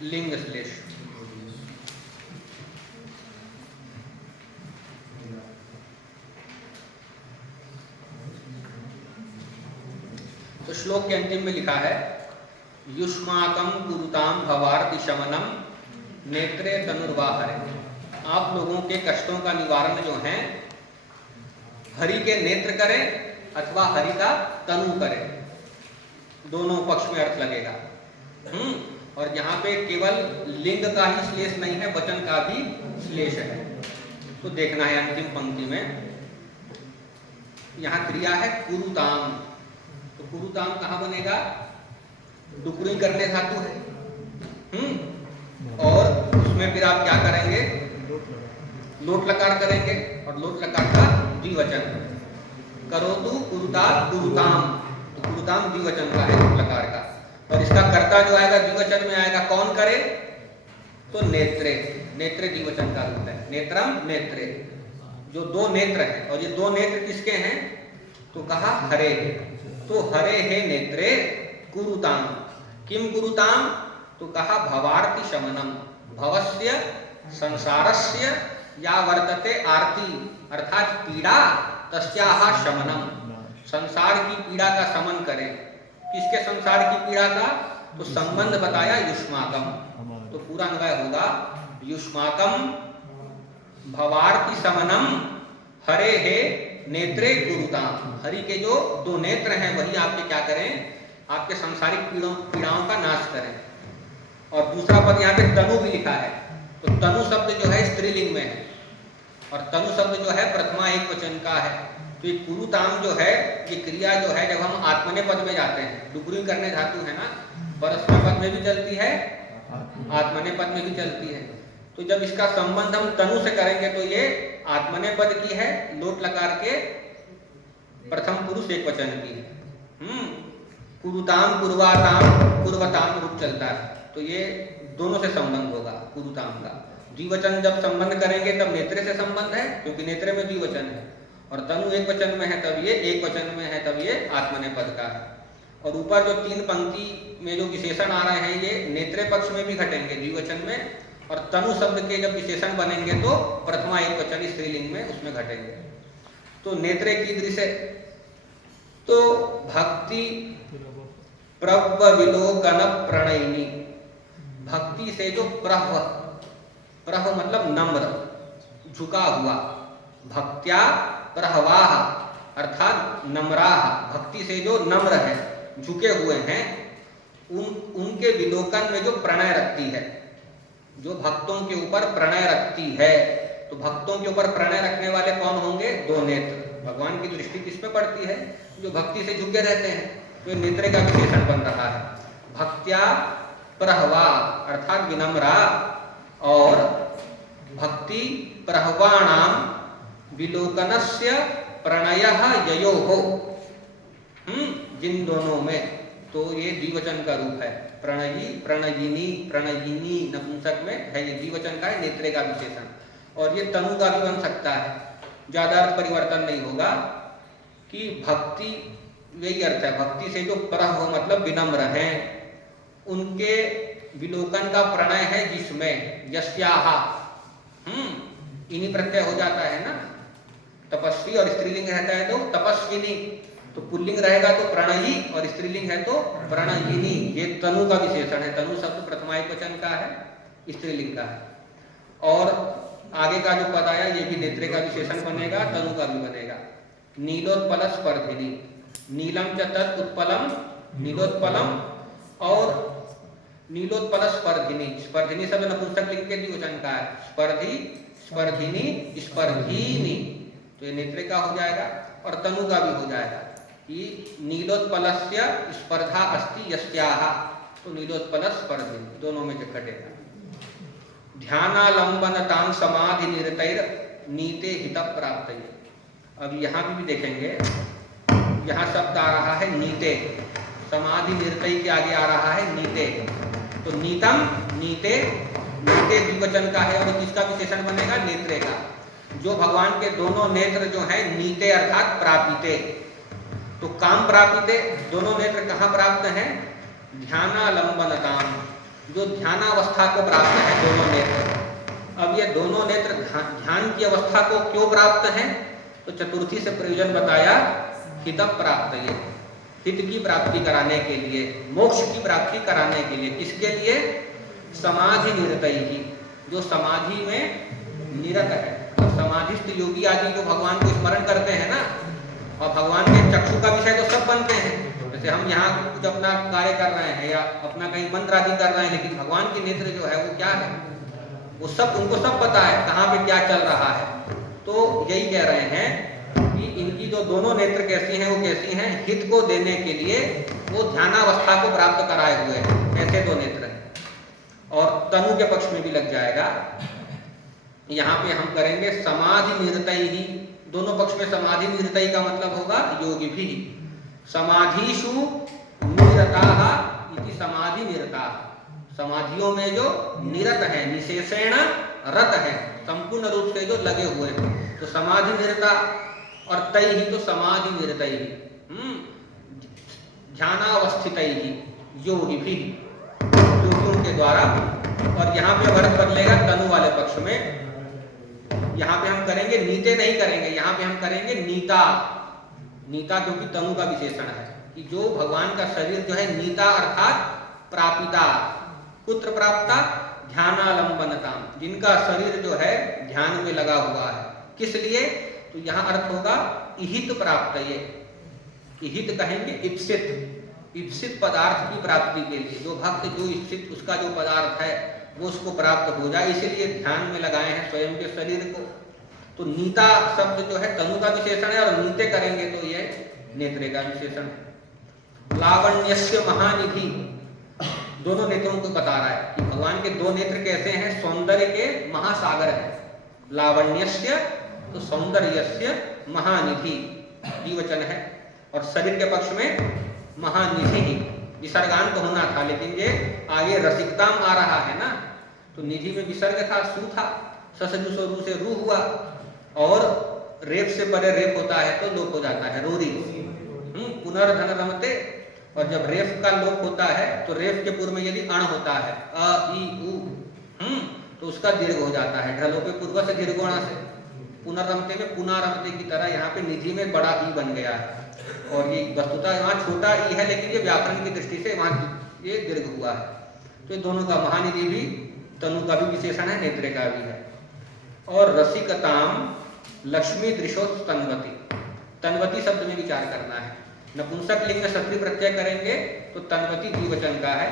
लिंग श्लेष। तो श्लोक के अंतिम में लिखा है युष्माकम कुरुताम भवार्ति शमनम नेत्रे तनुर्वाहरे। आप लोगों के कष्टों का निवारण जो है हरि के नेत्र करें अथवा हरि का तनु करें, दोनों पक्ष में अर्थ लगेगा। और यहाँ पे केवल लिंग का ही श्लेष नहीं है, वचन का भी श्लेष है। तो देखना है अंतिम पंक्ति में, यहाँ क्रिया है कुरुताम। तो कुरुताम कहाँ बनेगा? डुकरी करने धातु है। और उसमें फिर आप क्या करेंगे? लोट लकार करेंगे, और लोट लकार का द्विवचन करोतु कुरुतात कुरुताम। तो कुरुताम द्विवचन का है लोट लकार का, और इसका कर्ता जो आएगा द्विवचन में आएगा। कौन करे? तो नेत्रे, नेत्रे द्विवचन का रूप है। नेत्रम नेत्रे, जो दो नेत्र है। और ये दो नेत्र किसके हैं? तो कहा हरे। तो हरे है नेत्रे कुरुताम। किम कुरुताम? तो कहा भवार्ति शमनम, भवस्य संसारस्य या वर्तते आरती अर्थात पीड़ा, तस्याः शमनम, संसार की पीड़ा का शमन करे। किसके संसार की पीड़ा का? तो संबंध बताया युष्माकम। तो पूरा अन्वय होगा युष्माकम भवार्ति समनम हरे हे नेत्रे कुरुताम। हरि के जो दो नेत्र हैं वही आपके क्या करें, आपके सांसारिक पीड़ाओं का नाश करें। और दूसरा पद यहाँ पे तनु भी लिखा है, तो तनु शब्द जो है स्त्रीलिंग में है और तनु शब्द जो है प्रथमा एक वचन का है। तो ये कुरुताम जो है ये क्रिया जो है जब हम आत्मने पद में जाते हैं, डुगरी करने धातु है ना, परस्मै पद में भी चलती है, आत्मने पद में भी चलती है। तो जब इसका संबंध हम तनु से करेंगे तो ये आत्मने पद की है, लोट लकार के प्रथम पुरुष एक वचन की है। कुरुताम, कुर्वाताम, कुर्वताम रूप चलता है, तो ये दोनों से संबंध होगा कुरुताम का। द्विवचन जब संबंध करेंगे तब नेत्रे से संबंध है, क्योंकि नेत्रे में द्विवचन है, और तनु एक वचन में है तब ये, एक वचन में है तब ये आत्मने पद का है। और ऊपर जो तीन पंक्ति में जो विशेषण आ रहे हैं ये नेत्रे पक्ष में भी घटेंगे द्विवचन में, और तनु शब्द के जब विशेषण बनेंगे तो प्रथमा एक वचन स्त्रीलिंग में उसमें घटेंगे। तो नेत्रे की दृश्य तो भक्ति प्रविलोकन प्रणयिनी, भक्ति से जो प्रह मतलब नम्र, झुका हुआ, भक्त्या प्रहवाह अर्थात नम्राह, भक्ति से जो नम्र है, झुके हुए हैं, उनके विलोकन में जो प्रणय रखती है, जो भक्तों के ऊपर प्रणय रखती है। तो भक्तों के ऊपर प्रणय रखने वाले कौन होंगे, दो नेत्र। भगवान की दृष्टि किस पे पड़ती है, जो भक्ति से झुके रहते हैं, तो नेत्र का विशेषण बन रहा है। भक्त्या प्रहवा अर्थात विनम्रा, और भक्ति प्रहवाणाम विलोकनस्य प्रणयः ययोः, जिन दोनों में, तो ये द्विवचन का रूप है। प्रणयी, प्रणयिनी, प्रणयिनी नपुंसक में है, ये द्विवचन का है, नेत्रे का विशेषण। और ये तनु का भी बन सकता है, ज्यादा अर्थ परिवर्तन नहीं होगा कि भक्ति, यही अर्थ है, भक्ति से जो प्रह हो मतलब विनम्र हैं, उनके विलोकन का प्रणय है जिसमें, यस्याहा, इन्हीं प्रत्यय हो जाता है ना, तपस्वी और स्त्रीलिंग रहता है तो तपस्विनी, तो पुल्लिंग रहेगा तो प्रणयी और स्त्रीलिंग है तो प्रणयिनी। ये तनु का विशेषण है, तनु शब्द प्रथमा एक वचन का है, स्त्रीलिंग का है। और आगे का जो पद आया ये भी नेत्रे का विशेषण बनेगा, तनु का भी बनेगा। नीलोत्पल स्पर्धिनी, नीलम च तत् उत्पलम, नीलोत्पलम और नीलोत्पल स्पर्धिनी, स्पर्धिनी शब्द नपुंसक लिंग के द्विवचन का है, स्पर्धी, स्पर्धिनी, स्पर्धीनी, तो ये नेत्रे का हो जाएगा और तनु का भी हो जाएगा कि नीलोत्पलस्य स्पर्धा अस्ति यस्याः, तो नीलोत्पल स्पर्धिनी दोनों में घटेगा। ध्यानालंबनतां समाधि निरतैर नीते हित प्राप्तये। अब यहाँ भी देखेंगे, यहाँ शब्द आ रहा है नीते, समाधि निरतई के आगे आ रहा है नीते, तो नीतम, नीते, नीते द्विवचन का है और किसका विशेषण बनेगा, नेत्रे का। जो भगवान के दोनों नेत्र जो हैं नीते अर्थात प्रापिते, तो काम प्रापिते, दोनों नेत्र कहाँ प्राप्त हैं, ध्यानालंबनताम, जो ध्यानावस्था को प्राप्त है दोनों नेत्र। अब ये दोनों नेत्र ध्यान की अवस्था को क्यों प्राप्त हैं, तो चतुर्थी से प्रयोजन बताया, हित प्राप्त, ये हित की प्राप्ति कराने के लिए, मोक्ष की प्राप्ति कराने के लिए, किसके लिए, समाधि निरतई ही, जो समाधि में निरत है। तो समाधिस्थ योगी आदि जो भगवान को स्मरण करते हैं ना, और भगवान के चक्षु का विषय तो सब बनते हैं, जैसे हम यहाँ कुछ अपना कार्य कर रहे हैं या अपना कहीं मंत्र आदि कर रहे हैं, लेकिन भगवान के नेत्र जो है वो क्या है, वो सब, उनको सब पता है कहाँ पे क्या चल रहा है। तो यही कह रहे हैं कि इनकी जो दोनों नेत्र कैसी हैं, वो कैसी हैं, हित को देने के लिए वो ध्यानावस्था को प्राप्त कराए हुए हैं, ऐसे दो नेत्र हैं। और तनु के पक्ष में भी लग जाएगा, यहाँ पे हम करेंगे समाधि निरतई ही, दोनों पक्ष में समाधि निरतई का मतलब होगा योगी भी, समाधिषु निरताः इति समाधि निरताः, समाधियों में जो निरत है, निशेषेण रत है, संपूर्ण रूप से जो लगे हुए हैं, तो समाधि निरता, और तई ही तो समाधि निरतई ही, ध्यानावस्थितई ही, योगी भी, योगियों के द्वारा। और यहाँ पे अर्थ बदलेगा तनु वाले पक्ष में, यहाँ पे हम करेंगे नीते नहीं करेंगे, यहाँ पे हम करेंगे नीता, नीता क्योंकि तनु का विशेषण है, कि जो भगवान का शरीर जो है नीता अर्थात प्रापिता, पुत्र प्राप्ता, ध्यानालंबनताम, जिनका शरीर जो है ध्यान में लगा हुआ है। किस लिए? तो यहाँ अर्थ होगा इहित प्राप्त। ये इहित कहेंगे इप्सित, इप्सित पदार्थ की प्राप्ति के लिए। जो भक्त जो इच्छित उसका जो पदार्थ है वो उसको प्राप्त हो जाए, इसीलिए ध्यान में लगाए हैं स्वयं के शरीर को। तो नीता शब्द जो है तनु का विशेषण है, और नीते करेंगे तो ये नेत्रे का विशेषण है। लावण्यस्य महानिधि, दोनों नेत्रों को बता रहा है कि भगवान के दो नेत्र कैसे हैं, सौंदर्य के महासागर है। लावण्यस्य तो सौंदर्यस्य महानिधि द्विवचन है, और शरीर के पक्ष में महानिधि ही विसर्गांत होना था, लेकिन ये आगे रसिकताम आ रहा है ना, तो निधि में विसर्ग था, सु था, ससजु रू से रू हुआ, और रेप से परे रेप होता है तो लोप हो जाता है, रोरी। पुनर्धन रमते, और जब रेफ का लोप होता है तो रेफ के पूर्व में यदि अण होता है अ ई उ तो उसका दीर्घ हो जाता है, ढलोपे पूर्व से दीर्घोणा से। पुनर्रमते में पुनर्रमते की तरह यहाँ पे निधि में बड़ा ई बन गया है, और ये वस्तुतः वहाँ छोटा ई है, लेकिन ये व्याकरण की दृष्टि से वहाँ ये दीर्घ हुआ है। तो ये दोनों का महानिधि भी तनु का भी विशेषण है, नेत्रे का भी है। और रसिकताम लक्ष्मी दृशोत्तन्वती, तन्वती शब्द में विचार करना है। नपुंसक लिंग में सत्री प्रत्यय करेंगे तो तन्वती द्विवचन का है,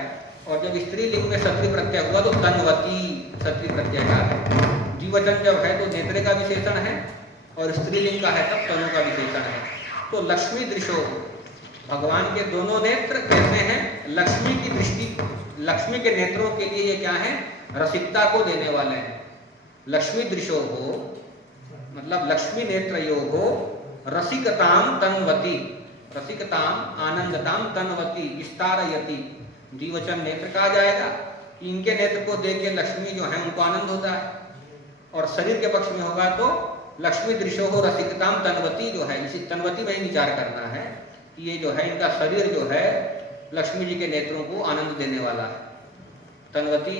और जब स्त्री लिंग में सत्री प्रत्यय हुआ तो तन्वती सत्री प्रत्यय का है। द्विवचन जब है तो नेत्रे का विशेषण है, और स्त्रीलिंग का है तब तनु का विशेषण है। तो लक्ष्मी दृशो, भगवान के दोनों नेत्र कैसे हैं? लक्ष्मी की दृष्टि, लक्ष्मी के नेत्रों के लिए ये क्या है? रसिकता को देने वाले हैं। लक्ष्मी दृशो हो मतलब लक्ष्मी नेत्रयो हो रसिकताम तन्वती, रसिकताम आनंदताम तन्वती विस्तारयति, द्विवचन नेत्र कहा जाएगा। इनके नेत्र को देख के लक्ष्मी जो है उनको आनंद होता है, और शरीर के पक्ष में होगा तो लक्ष्मी दृश्यो हो रसिकताम तन्वती जो है, इसी तन्वती में ही विचार करना है कि ये जो है इनका शरीर जो है लक्ष्मी जी के नेत्रों को आनंद देने वाला है। तन्वती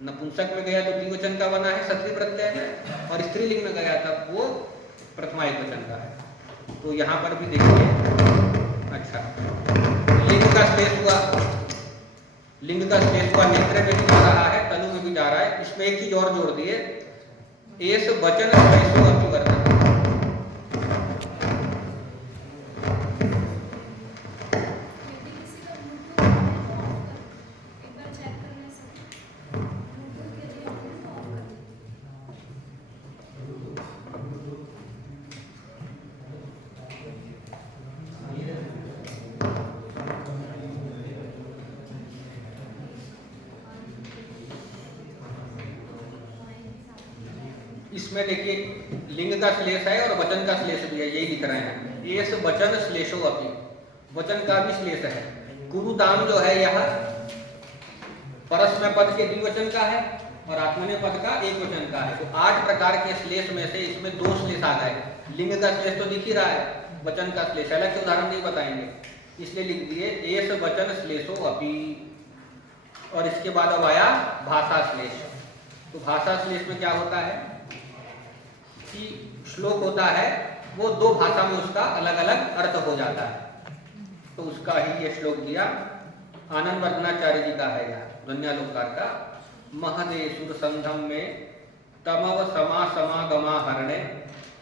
नपुंसक में गया तो द्विवचन का बना है सत्री प्रत्यय में, और स्त्रीलिंग में गया तब वो प्रथमा एकवचन का है। तो यहाँ पर भी देखिए, अच्छा लिंग का स्पेस हुआ, लिंग का स्पेस हुआ, नेत्र में भी जा रहा है, तनु में भी जा रहा है। इसमें एक चीज और जोड़ दिए, एस वचन स्पेसो अपि वर्तते, इसमें देखिए लिंग का श्लेष है और वचन का श्लेष भी है, यही लिख रहे हैं। एस वचन श्लेषो अपि, वचन का भी श्लेष है। कुरुदाम जो है यह परस्मै पद के द्विवचन का है और आत्मनेय पद का एक वचन का है। तो 8 प्रकार के श्लेष में से इसमें 2 श्लेष आ गए। लिंग का श्लेष तो दिख ही रहा है, वचन का श्लेष अलग से उदाहरण नहीं बताएंगे, इसलिए लिख दिए एस वचन श्लेषो अपि। और इसके बाद अब आया भाषा श्लेष। तो भाषा श्लेष में क्या होता है कि श्लोक होता है वो 2 भाषा में उसका अलग अलग अर्थ हो जाता है। तो उसका ही ये श्लोक दिया, आनंद वर्धनाचार्य जी का है यह ध्वन्यालोकार का। महदे सुर संधम में तमव समा समागमा हरणे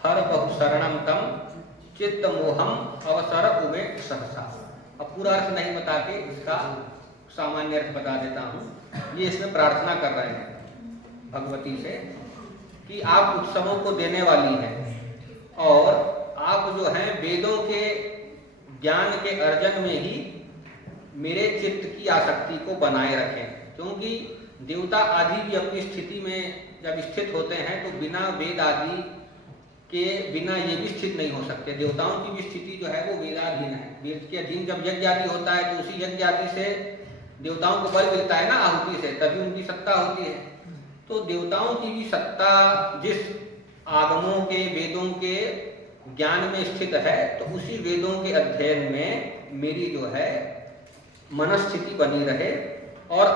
हर बहु शरणम तम चित्त मोहम अवसर उमे सहसा। अब पूरा अर्थ नहीं बता के इसका सामान्य अर्थ बता देता हूँ। ये इसमें प्रार्थना कर रहे हैं भगवती से कि आप उत्सवों को देने वाली हैं और आप जो हैं वेदों के ज्ञान के अर्जन में ही मेरे चित्त की आसक्ति को बनाए रखें, क्योंकि देवता आदि भी अपनी स्थिति में जब स्थित होते हैं तो बिना वेद आदि के बिना ये भी स्थित नहीं हो सकते। देवताओं की भी स्थिति जो है वो वेदाधीन है। वेद के अधीन जब यज्ञ आदि होता है तो उसी यज्ञ आदि से देवताओं को बल मिलता है ना, आहुति से, तभी उनकी सत्ता होती है। तो देवताओं की भी सत्ता जिस आगमों के वेदों के ज्ञान में स्थित है, तो उसी वेदों के अध्ययन में मेरी जो है मनस्थिति बनी रहे, और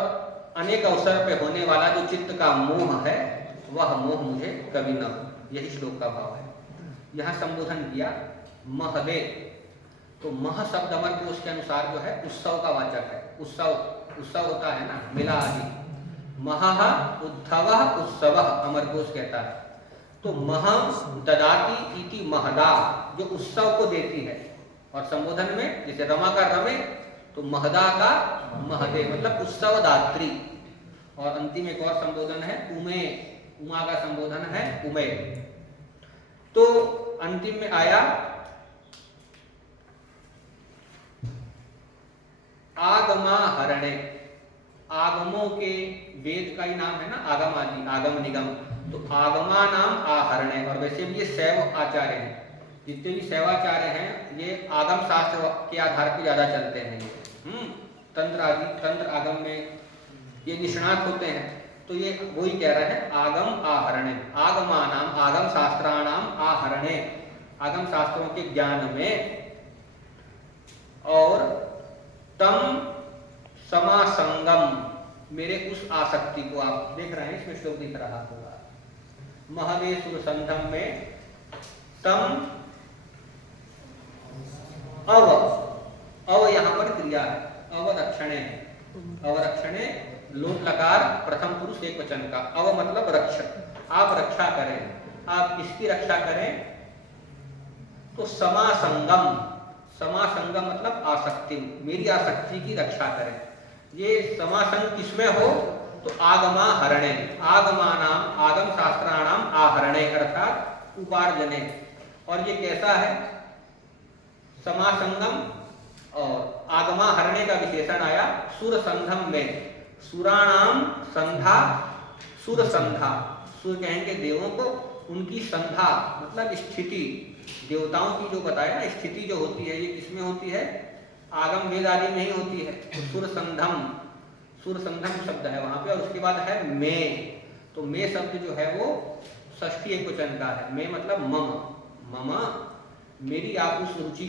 अनेक अवसर पे होने वाला जो चित्त का मोह है वह मोह मुझे कभी न हो। यही श्लोक का भाव है। यहाँ संबोधन किया महदे, तो मह शब्द अमर उसके अनुसार जो है उत्सव का वाचक है। उत्सव, उत्सव होता है ना, मेला आदि, महः उद्धवः उत्सवः, अमरकोश कहता है। तो महं ददाति इति महदा, जो उत्सव को देती है। और संबोधन में जैसे रमा का रमे, तो महदा का महदे मतलब उत्सव दात्री। और अंतिम एक और संबोधन है उमे, उमा का संबोधन है उमे। तो अंतिम में आया आगमा हरणे, आगमों के, वेद का ही नाम है ना आगम आदि, आगम निगम, तो आगमा नाम आहरणे। और वैसे भी ये शैव आचार्य हैं, जितने भी शैवाचार्य हैं ये आगम शास्त्र के आधार पर ज्यादा चलते हैं। ये तंत्र आदि, तंत्र आगम में ये निष्णात होते हैं। तो ये वही कह रहे हैं आगम आहरणे, आगमानाम, आगम शास्त्राणाम आहरणे, आगम शास्त्रों के ज्ञान में। और तम समासंगम, मेरे उस आसक्ति को, आप देख रहे हैं इसमें श्लोक दिख रहा होगा, महदे सुरसंधम में तम अव यहां पर क्रिया है, अवरक्षणे है, अवरक्षणे लोट लकार प्रथम पुरुष एक वचन का, अव मतलब रक्षक, आप रक्षा करें। आप किसकी रक्षा करें? तो समासंगम, समासंगम मतलब आसक्ति, मेरी आसक्ति की रक्षा करें। ये समासंग किसमें हो? तो आगमा हरणे, आगमानाम, आगम शास्त्राणाम आहरणे अर्थात उपार्जने। और ये कैसा है समासंगम? और आगमा हरणे का विशेषण आया सुर संधम में, सुराणाम संधा, सुर संधा, सुर कहेंगे देवों को, उनकी संधा मतलब स्थिति, देवताओं की जो बताया ना स्थिति जो होती है, ये किसमें होती है? आगम वेद आदि में ही होती है। सुर संधम, सुर संधम शब्द है वहां पे। और उसके बाद है में, तो में शब्द जो है वो षष्ठी एक वचन का है। में मतलब मम, मम मेरी आप उस रुचि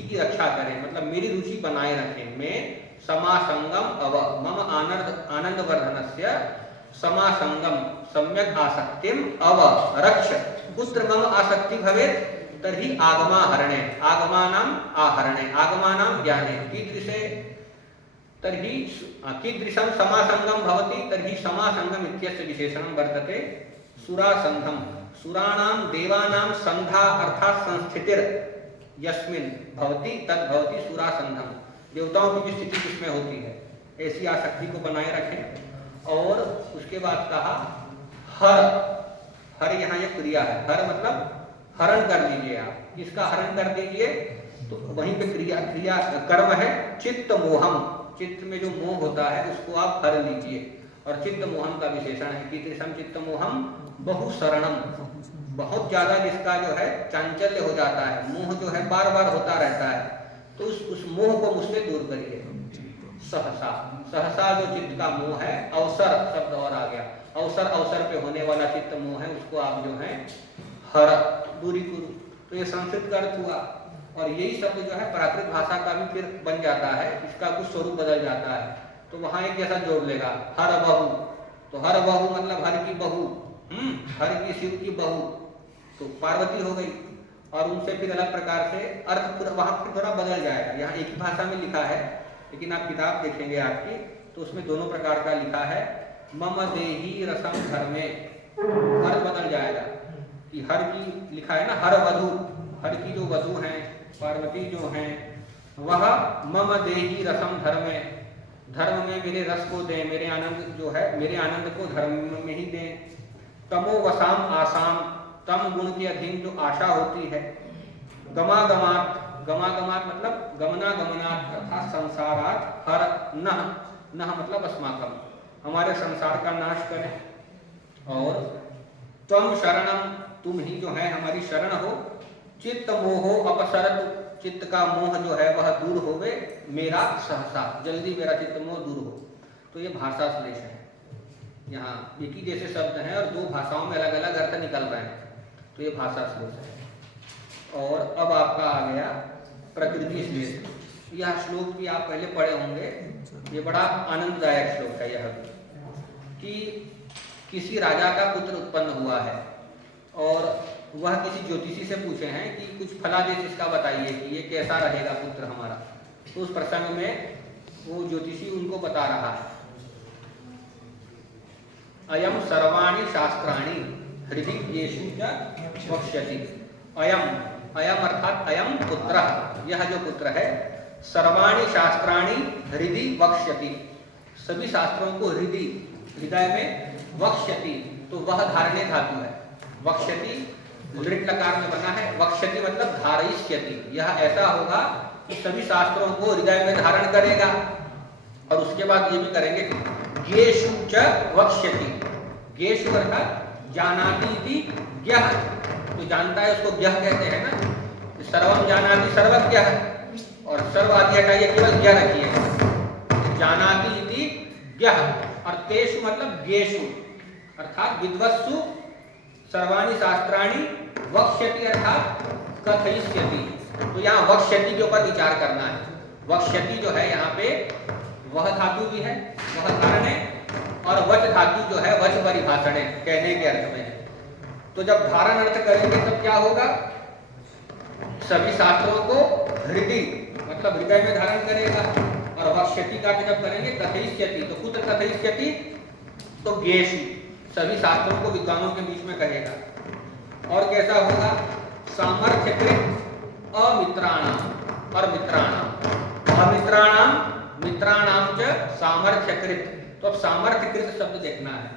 की रक्षा करें, मतलब मेरी रुचि बनाए रखें। में समासंगम अव, मम आनंद वर्धनस्य समासंगम सम्यक आसक्तिम अव रक्ष, कुत्र मम आसक्ति भवेत् तर्हि आगमा हरणे, आगमानाम आहरणे, आगमानाम ज्ञाने, कीदृशे तर्हि कीदृशं समासंगम भवति तर्हि समासंगम इत्यस्य विशेषणं वर्तते सुरासंधम, सुराणाम देवानाम संधा अर्थात संस्थितिर यस्मिन् भवति तद भवति सुरासंधम, देवताओं की स्थिति किसमें होती है, ऐसी आसक्ति को बनाए रखें। और उसके बाद कहा हर, हर यहाँ ये क्रिया है, हर मतलब हरण कर दीजिए आप, इसका हरण कर दीजिए। तो वहीं पे क्रिया कर्म है चित्त मोहम, चित्त में जो मोह होता है उसको आप हर लीजिए। और चित्त मोहन का विशेषण है कीदृशम चित्त मोहम बहुशरणम, बहुत ज्यादा जिसका जो है चांचल्य हो जाता है, मोह जो है बार बार होता रहता है, तो उस मोह को मुझसे दूर करिए। सहसा, सहसा जो चित्त का मोह है, अवसर शब्द और आ गया, अवसर, अवसर पे होने वाला चित्त मोह है, उसको आप जो है हर, दूरी कुरु। तो ये संस्कृत का अर्थ हुआ। और यही शब्द जो है प्राकृत भाषा का भी फिर बन जाता है, इसका कुछ स्वरूप बदल जाता है। तो वहां एक जैसा जोड़ लेगा हर बहू, तो हर बहू मतलब हर की बहू, हर की शिव की बहू, तो पार्वती हो गई। और उनसे फिर अलग प्रकार से अर्थ वहां फिर थोड़ा बदल जाएगा। यहाँ एक ही भाषा में लिखा है, लेकिन आप किताब देखेंगे आपकी तो उसमें दोनों प्रकार का लिखा है। मम देही रसम धर्मे, अर्थ बदल जाएगा कि हर की लिखा है ना, हर वधु, हर की जो वधु हैं पार्वती जो हैं, वह मम देही रसम धर्मे, धर्म में मेरे रस को दें, मेरे आनंद जो है मेरे आनंद को धर्म में ही दें। तमो वसाम आसाम, तम गुण के अधीन जो आशा होती है। गमागमात, गमागमात मतलब गमना गमनात अर्थात संसारात, हर नह, नह मतलब अस्माकम, हमारे संसार का नाश करें। और त्वम शरणम, तुम ही जो है हमारी शरण हो। चित्त मोहो अपसरत, चित्त का मोह जो है वह दूर होवे, मेरा सहसा, जल्दी मेरा चित्त मोह दूर हो। तो ये भाषा श्लेष है, यहाँ एक ही जैसे शब्द हैं और दो भाषाओं में अलग अलग अर्थ निकल रहे हैं, तो ये भाषा श्लेष है। और अब आपका आ गया प्रकृति श्लेष। यह श्लोक भी आप पहले पढ़े होंगे, ये बड़ा आनंददायक श्लोक है यह कि किसी राजा का पुत्र उत्पन्न हुआ है और वह किसी ज्योतिषी से पूछे हैं कि कुछ फलादेश इसका बताइए कि ये कैसा रहेगा पुत्र हमारा। तो उस प्रसंग में वो ज्योतिषी उनको बता रहा है अयम सर्वाणि शास्त्राणि हृदि येषु च वक्ष्यति। अयम, अयम अर्थात अयम पुत्रः, यह जो पुत्र है, सर्वाणि शास्त्राणि हृदि वक्ष्यति, सभी शास्त्रों को हृदि, हृदय में, वक्ष्यति तो वह धारणे धातु है। वक्ष्यति दृढ़ लकार में बना है, वक्ष्यति मतलब धारयिष्यति, यह ऐसा होगा कि सभी शास्त्रों को हृदय में धारण करेगा। और उसके बाद ये भी करेंगे, ज्ञेषु च वक्ष्यति, ज्ञेषु अर्थात जानाति इति ज्ञः, तो जानता है उसको ज्ञः कहते हैं ना, सर्वम जानाति सर्वज्ञः, और सर्व आदि हटाइए केवल ज्ञ रखिए, जानाति इति ज्ञः। और तेषु मतलब ज्ञेषु अर्थात विद्वत्सु सर्वाणि शास्त्राणि वक्ष्यति अर्थात कथयिष्यति, तो यहाँ वक्ष्यति के ऊपर विचार करना है। वक्ष्यति जो है यहाँ पे वह धातु भी है, वह धारण है, और वच धातु जो है वच परिभाषण है, कहने के अर्थ में है। तो जब धारण अर्थ करेंगे तब क्या होगा, सभी शास्त्रों को हृदय मतलब हृदय में धारण करेगा। और वक्ष्यति का जब करेंगे कथयिष्यति, तो कुत्र कथयिष्यति, तो ज्ञेषु, सभी शास्त्रों को विद्वानों के बीच में कहेगा। और कैसा होगा, सामर्थ्यकृत अमित्राणाम और मित्राणाम, अमित्राणाम मित्राणाम च सामर्थ्यकृत, तो अब सामर्थ्यकृत शब्द देखना है,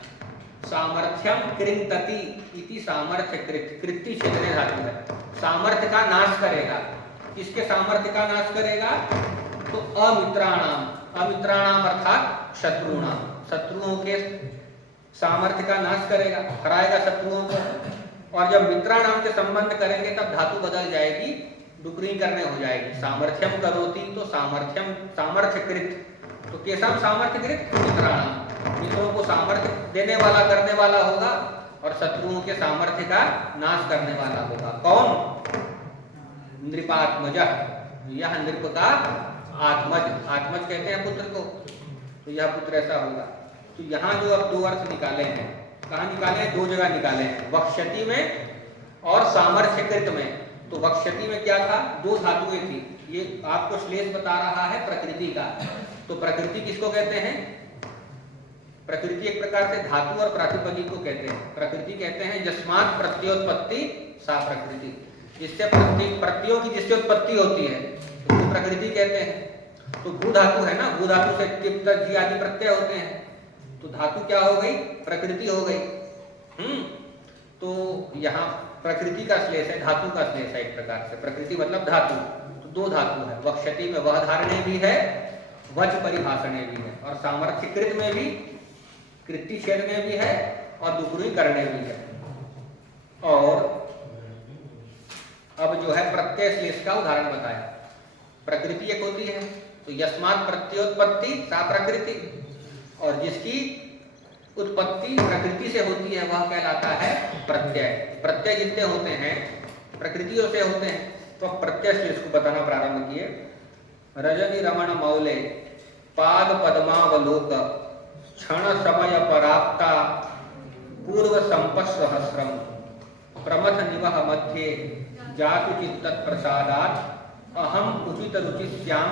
सामर्थ्यम कृंतति इति सामर्थ्यकृत, कृति छेदने धातु है, सामर्थ्य का नाश करेगा। किसके सामर्थ्य का नाश करेगा, तो अमित्राणाम, अमित्राणाम अर्थात शत्रुणाम, शत्रुओं के सामर्थ्य का नाश करेगा, हराएगा शत्रुओं को। और जब मित्राणाम के संबंध करेंगे तब धातु बदल जाएगी, डुकरी करने हो जाएगी, सामर्थ्यम करोति तो सामर्थ्यम सामर्थ्यकृत, तो केशव सामर्थ्यकृत मित्राणाम, मित्रों को सामर्थ्य देने वाला करने वाला होगा और शत्रुओं के सामर्थ्य का नाश करने वाला होगा। कौन, नृपात्मज, यह नृप का आत्मज, आत्मज कहते हैं पुत्र को, तो यह पुत्र ऐसा होगा। तो यहाँ जो अब दो अर्थ निकाले हैं, कहाँ निकाले हैं, दो जगह निकाले हैं, वक्ष्यति में और सामर्थ्यकृत में। तो वक्ष्यति में क्या था, दो धातुएं थी, ये आपको श्लेष बता रहा है प्रकृति का। तो प्रकृति किसको कहते हैं, प्रकृति एक प्रकार से धातु और प्रातिपदिक को कहते हैं। प्रकृति कहते हैं यस्मात् प्रत्योत्पत्ति सा प्रकृति, जिससे प्रत्ययों की जिससे उत्पत्ति होती है तो प्रकृति कहते हैं। तो भू धातु है ना, भू धातु से टिप जी आदि प्रत्यय होते हैं, तो धातु क्या हो गई, प्रकृति हो गई। तो यहाँ प्रकृति का श्लेष है, धातु का श्लेष है एक प्रकार से, प्रकृति मतलब धातु। तो दो धातु है, वक्ष्यति में वह धारणे भी है, वच परिभाषणे भी है, और सामर्थ्यकृत में भी कृति छेदने भी है और दुगुणी करने भी है। और अब जो है प्रत्यय श्लेष का उदाहरण बताया। प्रकृति एक होती है तो यस्मात् प्रत्योत्पत्ति सा प्रकृति, और जिसकी उत्पत्ति प्रकृति से होती है वह कहलाता है प्रत्यय। प्रत्यय जितने होते हैं प्रकृतियों से होते हैं। तो प्रत्यय श्लेष को बताना प्रारंभ किए। रजनी रमण मौले पाद पद्मावलोक क्षण समय पराप्ता पूर्व संपत्सहस्रम प्रमथ निवह मध्ये जातु चित्त प्रसादात अहम उचित रुचिश्याम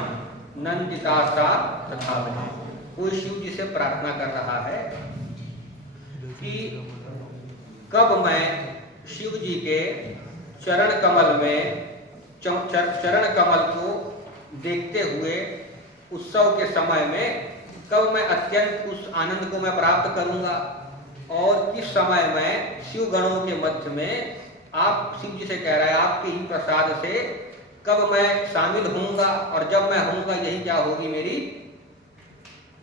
नंदिता सा तथा। कोई शिव जी से प्रार्थना कर रहा है कि कब मैं शिव जी के चरण कमल में चरण कमल को देखते हुए उत्सव के समय में कब मैं अत्यंत उस आनंद को मैं प्राप्त करूंगा, और किस समय मैं शिव गणों के मध्य में आप शिव जी से कह रहा है आपके ही प्रसाद से कब मैं शामिल होऊंगा, और जब मैं होऊंगा यही क्या होगी मेरी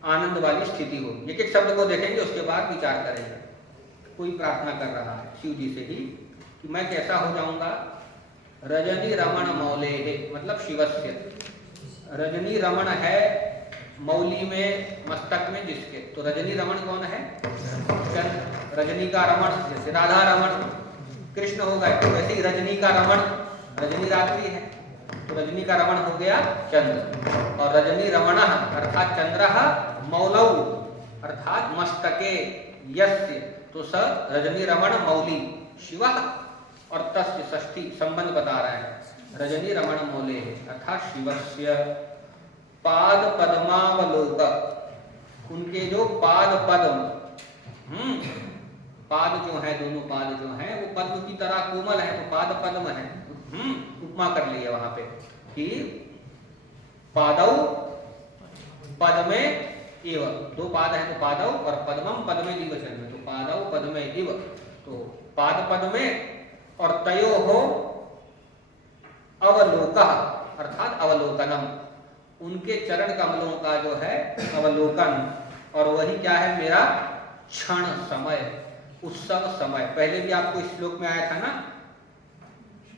आनंद वाली स्थिति होगी। एक एक शब्द को देखेंगे उसके बाद विचार करेंगे। कोई प्रार्थना कर रहा है शिव जी से ही कि मैं कैसा हो जाऊंगा। रजनी रमण मौले है मतलब शिवस्य, रजनी रमण है मौली में मस्तक में जिसके, तो रजनी रमण कौन है, चंद्र। रजनी का रमण जैसे राधा रमण कृष्ण हो गए, तो वैसे ही रजनी का रमण, रजनी रात्रि है तो रजनी का रमण हो गया चंद्र। और रजनी रमण अर्थात चंद्र मौलौ अर्थात मस्तके यस्य, तो स रजनी रमण मौली शिव, और तस्य षष्ठी संबंध बता रहा है। रजनी रमण मौले अर्थात शिवस्य पाद पद्मावलोक, उनके जो पाद पद्म पाद जो है, दोनों पाद जो है वो पद्म की तरह कोमल है, तो पाद पद्म है। उपमा कर लिया वहां पे कि पादौ पद्मे इव, दो पाद है तो पादौ, और पद्मम पद्मे द्विवचन में, तो पादौ पद्मे इव, तो पाद पद्मे, और तयो हो अवलोकः अर्थात अवलोकनम, उनके चरण कमलों का जो है अवलोकन, और वही क्या है मेरा क्षण समय, उत्सव समय। पहले भी आपको इस श्लोक में आया था ना,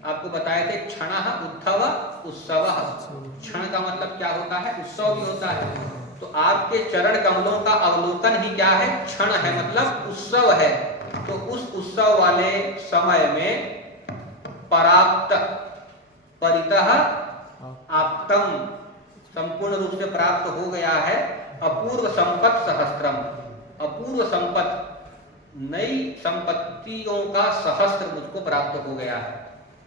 आपको बताए थे क्षणः उत्सव उत्सवः। क्षण का मतलब क्या होता है, उत्सव भी होता है। तो आपके चरण कमलों का अवलोकन ही क्या है, क्षण है, मतलब उत्सव है। तो उस उत्सव वाले समय में पराप्त, परितः आप्तम, संपूर्ण रूप से प्राप्त हो गया है, अपूर्व संपत् सहस्त्रम, अपूर्व संपत्ति, नई संपत्तियों का सहस्त्र मुझको प्राप्त हो गया है।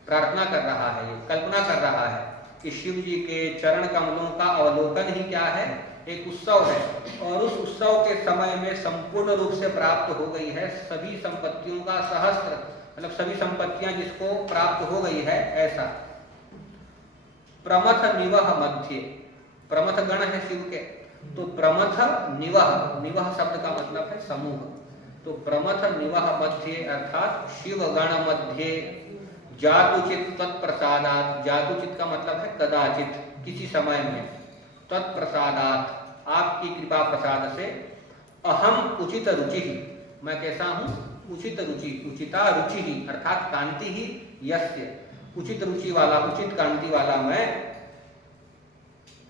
प्रार्थना कर रहा है, ये कल्पना कर रहा है कि शिव जी के चरण कमलों का अवलोकन ही क्या है, एक उत्सव है, और उस उत्सव के समय में संपूर्ण रूप से प्राप्त हो गई है सभी संपत्तियों का सहस्त्र, मतलब सभी संपत्तियां जिसको प्राप्त हो गई है, ऐसा। प्रमथ निवह मध्य, प्रमथ गण है शिव के, तो प्रमथ निवह, निवह शब्द का मतलब है समूह, तो प्रमथ निवह मध्य अर्थात शिव गण मध्य जातुचित तत्प्रसादात, जातुचित का मतलब है कदाचित, किसी समय में, तत्प्रसादात आपकी कृपा प्रसाद से, अहम उचित रुचि ही, मैं कैसा हूँ, उचित रुचि, उचिता रुचि ही अर्थात कांति ही, यस्य उचित रुचि वाला, उचित कांति वाला मैं,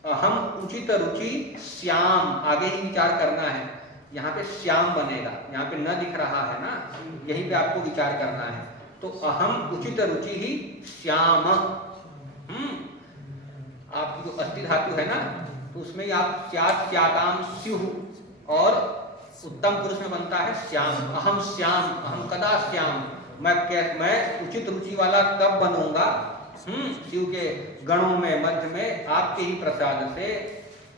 अहम उचित रुचि श्याम, आगे ही विचार करना है, यहाँ पे श्याम बनेगा, यहाँ पे न दिख रहा है ना, यहीं पे आपको विचार करना है। तो अहम उचित रुचि ही श्याम, आपकी जो अस्थि धातु है ना, तो उसमें आप स्यात् स्याताम स्युः, और उत्तम पुरुष में बनता है श्याम, अहम श्याम, अहम कदा श्याम, मैं उचित रुचि वाला कब बनूंगा, शिव के गणों में मध्य में, आपके ही प्रसाद से,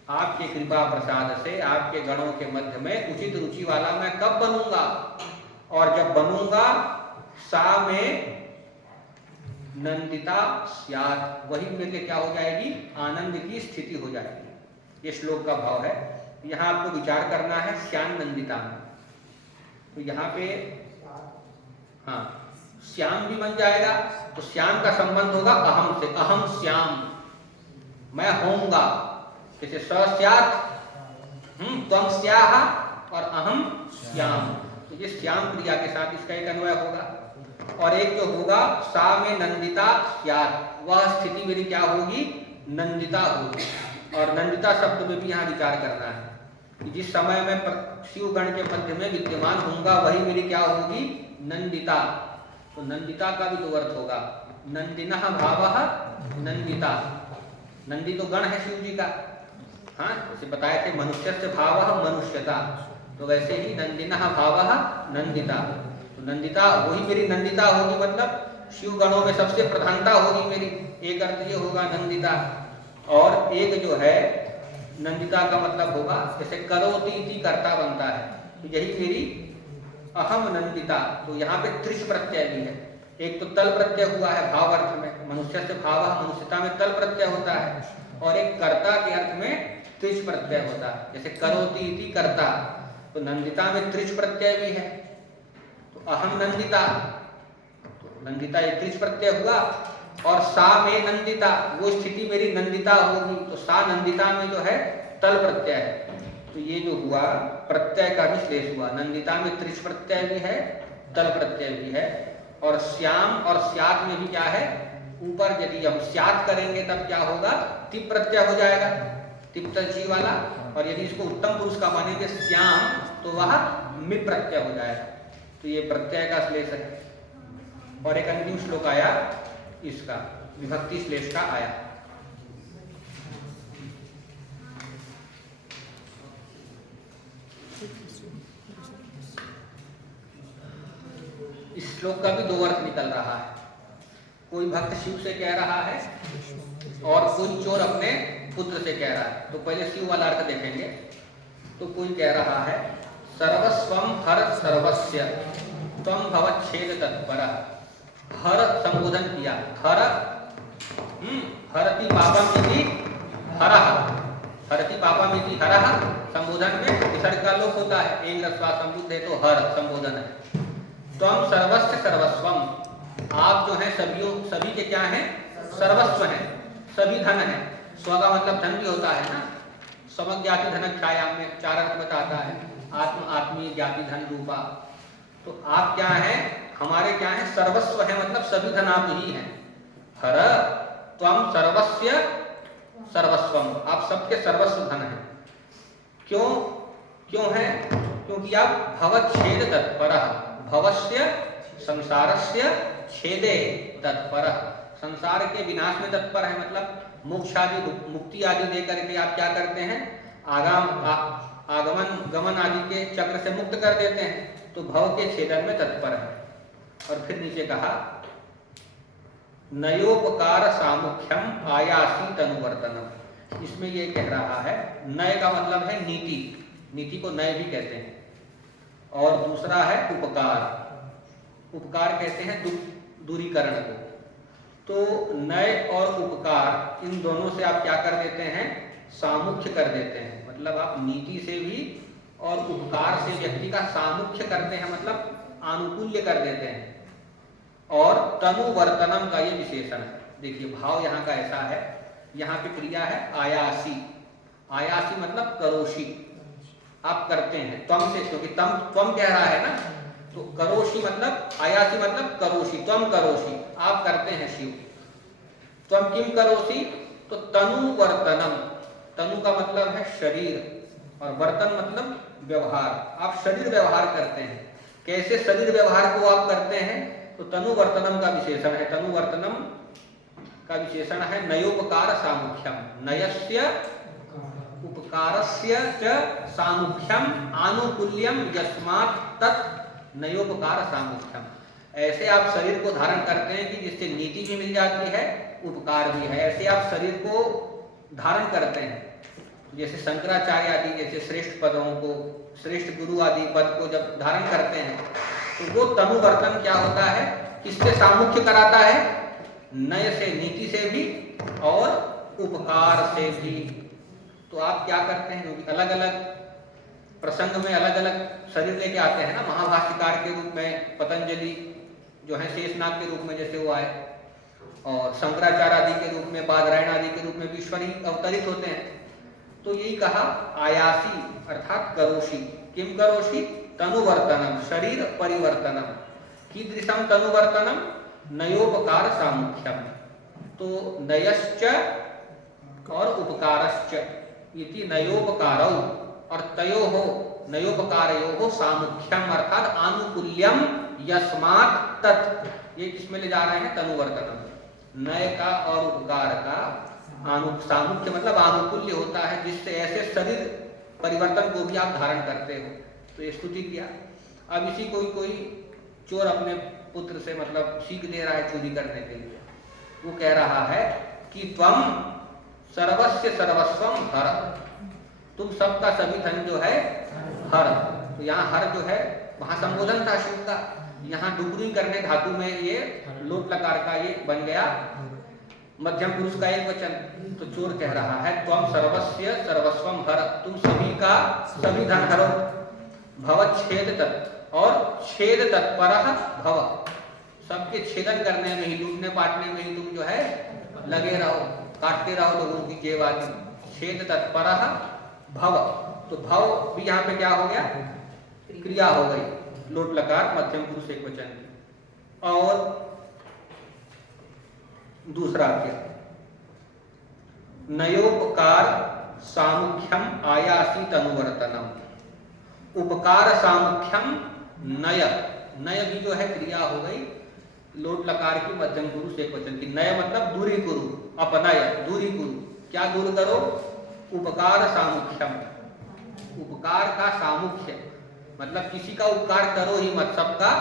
आपके कृपा प्रसाद से, आपके गणों के मध्य में उचित रुचि वाला मैं कब बनूंगा, और जब बनूंगा सा में नंदिता स्यात्, वही मेरे लिए क्या हो जाएगी, आनंद की स्थिति हो जाएगी। ये श्लोक का भाव है। यहाँ आपको विचार करना है श्याम नंदिता में, तो यहाँ पे हाँ श्याम भी बन जाएगा, तो श्याम का संबंध होगा अहम से, अहम श्याम, मैं होऊंगा, जैसे स स्यात्, त्वं स्याः, और अहम श्याम, तो ये श्याम क्रिया के साथ इसका एक अन्वय होगा। और एक जो होगा सा में नंदिता स्यात्, वह स्थिति मेरी क्या होगी, नंदिता होगी। और नंदिता शब्द में भी यहाँ विचार करना है कि जिस समय मैं शिव गण के मध्य में विद्यमान होऊंगा, वही मेरी क्या होगी, नंदिता। तो नंदिता का भी दो अर्थ होगा, नंदिनः भावः नंदिता, नंदी तो गण है शिव जी का, हाँ जैसे बताए थे मनुष्य से भावः मनुष्यता, तो वैसे ही नंदिनः भावः नंदिता, तो नंदिता वही मेरी नंदिता होगी, मतलब शिव गणों में सबसे प्रधानता होगी मेरी, एक अर्थ ये होगा नंदिता। और एक जो है नंदिता का मतलब होगा जैसे करोति इति कर्ता बनता है, तो यही मेरी अहम नंदिता। तो यहाँ पे त्रिश प्रत्यय भी है, एक तो तल प्रत्यय हुआ है भाव अर्थ में, मनुष्य से भाव, मनुष्यता में तल प्रत्यय होता है, और एक कर्ता के अर्थ में त्रिश प्रत्यय होता है, जैसे करोति इति कर्ता, तो नंदिता में त्रिश प्रत्यय भी है, तो अहम नंदिता, तो नंदिता एक त्रिश प्रत्यय हुआ। और सा में नंदिता, वो स्थिति मेरी नंदिता होगी, तो सा नंदिता में जो है तल प्रत्यय है, तो ये जो हुआ प्रत्यय का भी श्लेष हुआ, नंदिता में त्रिश प्रत्यय भी है, तल प्रत्यय भी है। और श्याम और स्यात् में भी क्या है, ऊपर यदि हम स्यात् करेंगे तब क्या होगा, तिप प्रत्यय हो जाएगा, तिप जी वाला, और यदि इसको उत्तम पुरुष का मानेंगे श्याम, तो वह मि प्रत्यय हो जाएगा, तो ये प्रत्यय का श्लेष है। और एक अंतिम श्लोक आया इसका, विभक्ति श्लेष का आया, इस श्लोक का भी दो अर्थ निकल रहा है, कोई भक्त शिव से कह रहा है और कोई चोर अपने पुत्र से कह रहा है। तो पहले शिव वाला अर्थ देखेंगे, तो कोई कह रहा है सर्वस्वम हर सर्वस्य त्वं भवच्छेद तत्परः। हर संबोधन किया, हर हरति पापम इति हरः, हरति पापम इति हरः संबोधन में विसर्ग का लोप होता है, एक रस्वा संबुद्ध है तो हर संबोधन है। त्वं सर्वस्य सर्वस्वम, आप जो है सभी के क्या है, सर्वस्व है, सभी धन है। स्व का मतलब धन भी होता है ना, समग्र ज्ञाति धन छाया में 4 अर्थ बताता है, आत्म आत्मीय ज्ञाति धन रूपा। तो आप क्या है, हमारे क्या है, सर्वस्व है, मतलब सभी धन आप ही हैं। हर त्वं सर्वस्य सर्वस्वम, आप सबके सर्वस्व धन हैं। क्यों है, क्योंकि आप भवच्छेद तत्परः, भवस्य संसारस्य छेदे तत्परः, संसार के विनाश में तत्पर है, मतलब मोक्ष आदि मुक्ति आदि देकर के आप क्या करते हैं, आगमन गमन आदि के चक्र से मुक्त कर देते हैं, तो भव के छेदन में तत्पर है। और फिर नीचे कहा नयोपकार सामुख्यम आयासी तनुवर्तनम, इसमें ये कह रहा है, नय का मतलब है नीति, नीति को नय भी कहते हैं, और दूसरा है उपकार, उपकार कहते हैं दूरीकरण को। तो नय और उपकार, इन दोनों से आप क्या कर देते हैं, सामुख्य कर देते हैं, मतलब आप नीति से भी और उपकार से व्यक्ति का सामुख्य करते हैं, मतलब आनुकूल्य कर देते हैं। और तनुवर्तनम का ये विशेषण है। देखिए भाव यहाँ का ऐसा है, यहाँ पे क्रिया है आयासी, आयासी मतलब करोशी, आप करते हैं त्वम से, क्योंकि त्वम कह रहा है ना, तो करोशी मतलब आयासी मतलब करोशी, त्वम करोशी, आप करते हैं शिव। त्वम किम करोशी, तो तनुवर्तनम, तनु का मतलब है शरीर और वर्तन मतलब व्यवहार, आप शरीर व्यवहार करते हैं। कैसे शरीर व्यवहार को आप करते हैं, तो तनुवर्तनम का विशेषण है, तनुवर्तनम का विशेषण है नयोपकार सामुख्यम, नयस्य उपकारस्य च सामुख्यम आनुकूल्यम यस्मात् तत् नयोपकार सामुख्यम। ऐसे आप शरीर को धारण करते हैं कि जिससे नीति भी मिल जाती है, उपकार भी है, ऐसे आप शरीर को धारण करते हैं। जैसे शंकराचार्य आदि जैसे श्रेष्ठ पदों को, श्रेष्ठ गुरु आदि पद को जब धारण करते हैं, तो वो तनुवर्तन क्या होता है, किससे सामुख्य कराता है, नय से, नीति से भी और उपकार से भी। तो आप क्या करते हैं, क्योंकि अलग अलग प्रसंग में अलग अलग शरीर लेके आते हैं ना, महाभाष्यकार के रूप में पतंजलि जो है शेषनाग के रूप में जैसे वो आए, और शंकराचार्य आदि के रूप में, बादरायण आदि के रूप में भी ईश्वर ही अवतरित होते हैं। तो यही कहा आयासी अर्थात करोशी, किम करोशी, तनुवर्तनम, शरीर परिवर्तनम, कीदृशम तनुवर्तनम, नयोपकार सामुख्यम। तो नयश्च और उपकारश्च इति नयोपकारौ और तयोः नयोपकारयोः सामुख्यम अर्थात आनुकूल्यम यस्मात् तत्, ये किसमें ले जा रहे हैं, तनुवर्तनम। नय का और उपकार का सामुख्य मतलब आनुकूल्य होता है, जिससे ऐसे शरीर परिवर्तन को भी आप धारण करते हो। तो ये स्तुति किया। अब इसी कोई चोर अपने पुत्र से मतलब सीख दे रहा है चोरी करने के लिए, वो कह रहा है कि त्वम सर्वस्य सर्वस्वम हर, तुम सबका सभी धन जो है हर। तो यहाँ हर जो है वहां संबोधन था शिव का, यहाँ डुबरी करने धातु में ये लोट लकार का ये बन गया मध्यम पुरुष का एक वचन। तो चोर कह रहा है त्वम सर्वस्य सर्वस्वम हर, तुम सभी का सभी धन हरो, भवच्छेद तत्, और छेद तत्परः भव, सबके छेदन करने में ही, लूटने पाटने में ही तुम जो है लगे रहो, काटते रहो लोगों की जेब आदि। छेद तत्परः भव, तो भव भी यहाँ पे क्या हो गया, क्रिया हो गई, लोट लकार मध्यम पुरुष एक वचन की। और दूसरा क्या, नयोपकार सामुख्यम आयासी तनुवर्तनम, उपकार सामुख्यम नय, नय भी जो है क्रिया हो गई लोट लकार की मध्यम पुरुष एक वचन की। नय मतलब दूरी कुरु, अपनय, दूरी कुरु, क्या दूर करो, उपकार सामुख्यम, उपकार का सामुख्य मतलब किसी का उपकार करो ही मत, सबका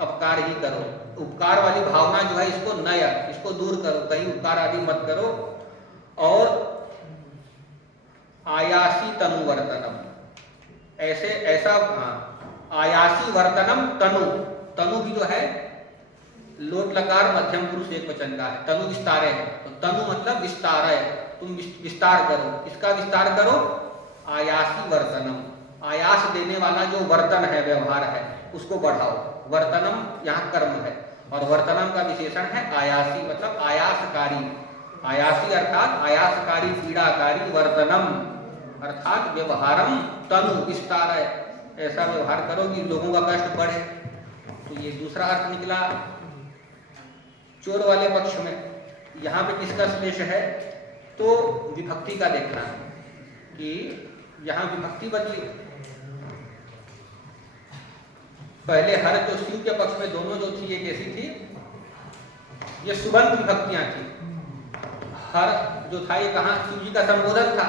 अपकार ही करो। उपकार वाली भावना जो है इसको नय, इसको दूर करो, कहीं उपकार आदि मत करो। और आयासी तनुवर्तनम, ऐसे ऐसा आयासी वर्तनम तनु, तनु भी जो है लोट लकार मध्यम पुरुष एक वचन का है, तनु विस्तारे है, तो तनु मतलब विस्तार है, तुम विस्तार करो, इसका विस्तार करो। आयासी वर्तनम, आयास देने वाला जो वर्तन है, व्यवहार है, उसको बढ़ाओ। वर्तनम यहाँ कर्म है और वर्तनम का विशेषण है आयासी, मतलब आयासकारी। आयासी अर्थात आयासकारी, पीड़ाकारी, वर्तनम अर्थात व्यवहारम तनु विस्तार है, ऐसा व्यवहार करो कि लोगों का कष्ट बढ़े। तो ये दूसरा अर्थ निकला चोर वाले पक्ष में। यहाँ पे किसका श्लेष है, तो विभक्ति का देखना कि यहाँ विभक्ति बदली। पहले हर जो शिव के पक्ष में दोनों जो थी, ये कैसी थी, ये सुबंध विभक्तियां थी। हर जो था ये कहाँ शिव जी का संबोधन था,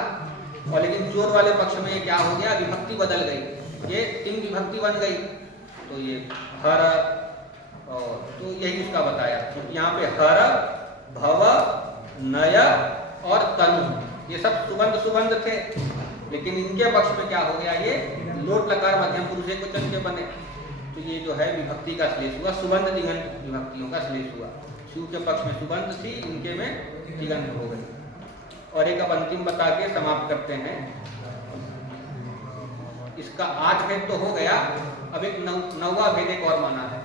और लेकिन चोर वाले पक्ष में क्या हो गया, विभक्ति बदल गई, ये तिंग विभक्ति बन गई। तो ये हर, तो यही उसका बताया। तो यहाँ पे हर, भव, नय और तनु ये सब सुबंध सुबंध थे, लेकिन इनके पक्ष में क्या हो गया, ये लोट लकार मध्यम पुरुष एक वचन के बने। तो ये जो है विभक्ति का श्लेष हुआ, सुबंध दिगंत विभक्तियों का श्लेष हुआ। शिव के पक्ष में सुबंध थी, इनके में दिगंत हो गई। और एक अब अंतिम बता के समाप्त करते हैं। इसका 8 भेद तो हो गया, अब एक 9वां भेद एक और माना है।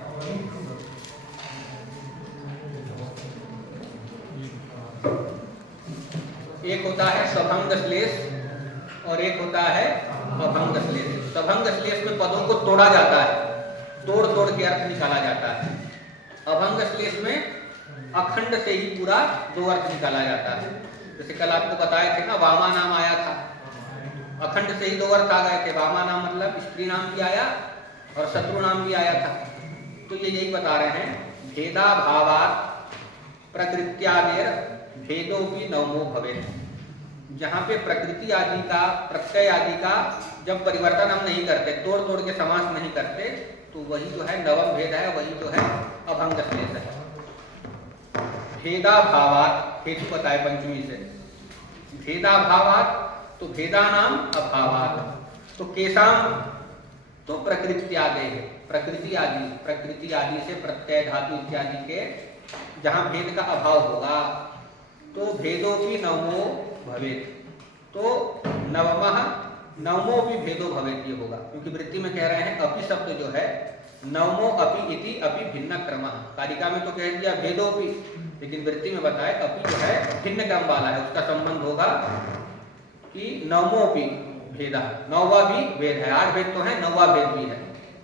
एक होता है सभंग श्लेष और एक होता है अभंग श्लेष। सभंग श्लेष में पदों को तोड़ा जाता है, तोड़ तोड़ के अर्थ निकाला जाता है। अभंग श्लेष में अखंड से ही पूरा 2 अर्थ निकाला जाता है। जैसे कल आपको बताए थे ना, वामा नाम आया था, अखंड से ही 2 अर्थ आ गए थे। वामा नाम मतलब स्त्री नाम भी आया और शत्रु नाम भी आया था। तो ये यही बता रहे हैं, भेदा भावात प्रकृत्यादेर भेदो भी नवमो भवेत्। जहाँ पे प्रकृति आदि का, प्रत्यय आदि का जब परिवर्तन हम नहीं करते, तोड़ तोड़ के समास नहीं करते, तो वही जो है नवम भेद है, वही जो है अभंग श्लेष है। भेदा भावात, हेतु बताए पंचमी से, भेदा भावात तो भेदा नाम अभावात, तो केसाम तो प्रकृत्यादे, प्रकृति आदि से प्रत्यय धातु इत्यादि के जहाँ भेद का अभाव होगा, तो भेदो भी नवमो भवेत्, तो नवमो भी भेदो भवेत् ये होगा। क्योंकि वृत्ति में कह रहे हैं अपि शब्द जो है, नवमो अपि इति अपि भिन्न क्रम, कारिका में तो कह दिया भेदो भी, लेकिन वृत्ति में बताए अपि जो है भिन्न क्रम वाला है, उसका संबंध होगा कि नवमो भी भेदा, 9वां भी भेद है। 8 भेद तो है, 9वां भेद भी है,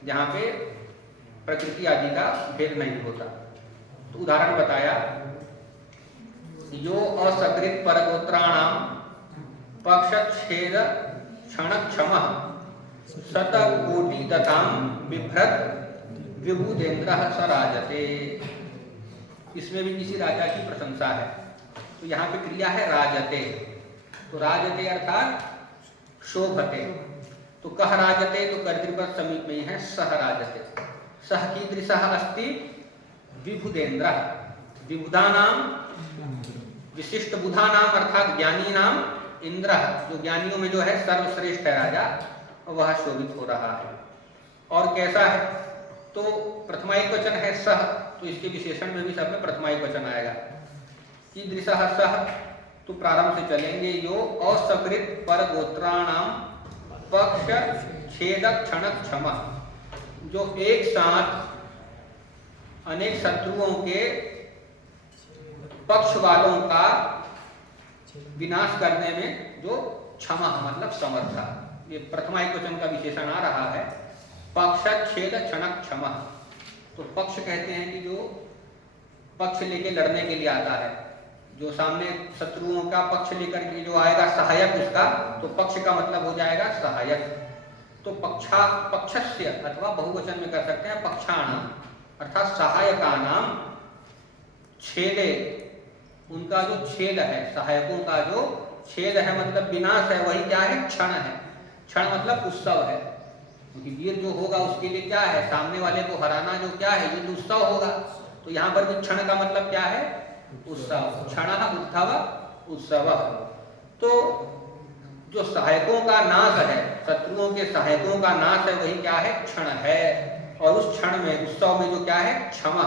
जहाँ पे प्रकृति आदि का भेद नहीं होता। तो उदाहरण बताया, यो असकृत परगोत्राणाम पक्षच्छेद क्षणक्षमः शतकोटि दताम बिभ्रत विभुदेन्द्रः स राजते। इसमें भी किसी राजा की प्रशंसा है। तो यहाँ पे क्रिया है राजते, तो राजते अर्थात शोभते। तो कह राजते तो कर्तृपद समीप में ही है, सह राजते। सह कीदृशः अस्ति विभुदेन्द्र, विबुधा नाम विशिष्ट बुधा नाम अर्थात ज्ञानी नाम इंद्र, जो ज्ञानियों में जो है सर्वश्रेष्ठ है राजा, वह शोभित हो रहा है। और कैसा है, तो प्रथमा एक वचन है सह, तो इसके विशेषण में भी सब में प्रथमा एक वचन आएगा। कीदृशः सह, तो प्रारंभ से चलेंगे, यो असकृत पर गोत्राणाम पक्ष छेद क्षण क्षम, जो एक साथ अनेक शत्रुओं के पक्ष वालों का विनाश करने में जो क्षमा मतलब समर्थ, ये प्रथमा एक वचन का विशेषण आ रहा है। पक्ष छेद क्षण क्षमा, तो पक्ष कहते हैं कि जो पक्ष लेके लड़ने के लिए आता है, जो सामने शत्रुओं का पक्ष लेकर के जो आएगा सहायक उसका, तो पक्ष का मतलब हो जाएगा सहायक। तो पक्षस्य अथवा बहुवचन में कर सकते हैं पक्षाणाम, अर्थात सहायका नाम छेदे, उनका जो छेद है, सहायकों का जो छेद है मतलब विनाश है, वही क्या है, क्षण है। क्षण मतलब उत्सव है, क्योंकि वीर जो होगा उसके लिए क्या है, सामने वाले को हराना जो क्या है, ये उत्सव होगा। तो यहाँ पर भी क्षण का मतलब क्या है, उत्सव। क्षण उत्सव उत्सव। तो जो सहायकों का नाश है, शत्रुओं के सहायकों का नाश है, वही क्या है? क्षण है। और उस क्षण में, उत्सव में जो क्या है? क्षमा।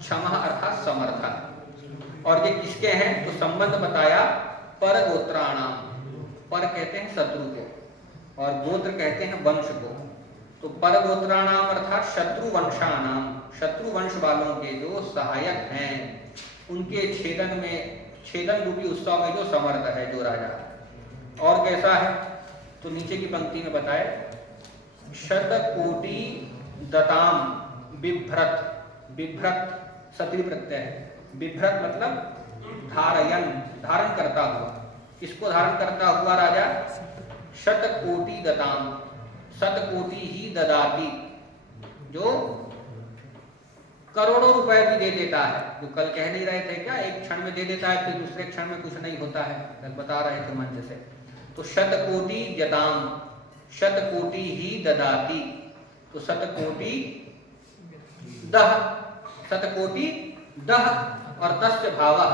क्षमा अर्थात समर्थ। और ये किसके हैं? तो संबंध बताया पर गोत्राणाम। पर कहते हैं शत्रु को और गोत्र कहते हैं वंश को। तो पर गोत्राणाम अर्थात शत्रु वंशानाम, शत्रु वंश वालों के जो सहायक हैं, उनके छेदन में, छेदन रूपी उत्सव में जो समर्थ है, जो राजा। और कैसा है? तो नीचे की पंक्ति में बताए, शतकोटि दताम बिभ्रत। बिभ्रत सत्री प्रत्यय है। बिभ्रत मतलब धारयन, धारण करता हुआ। किसको धारण करता हुआ राजा? शतकोटि दताम, शतकोटि ही ददाती, जो करोड़ों रुपए भी दे देता है। जो कल कह नहीं रहे थे क्या, एक क्षण में दे देता है, फिर दूसरे क्षण में कुछ नहीं होता है, कल बता रहे थे मंच से। तो शतकोटि यताम, शतकोटि ही ददाती। तो शतकोटि दह, शतकोटि दह और तस्य भावः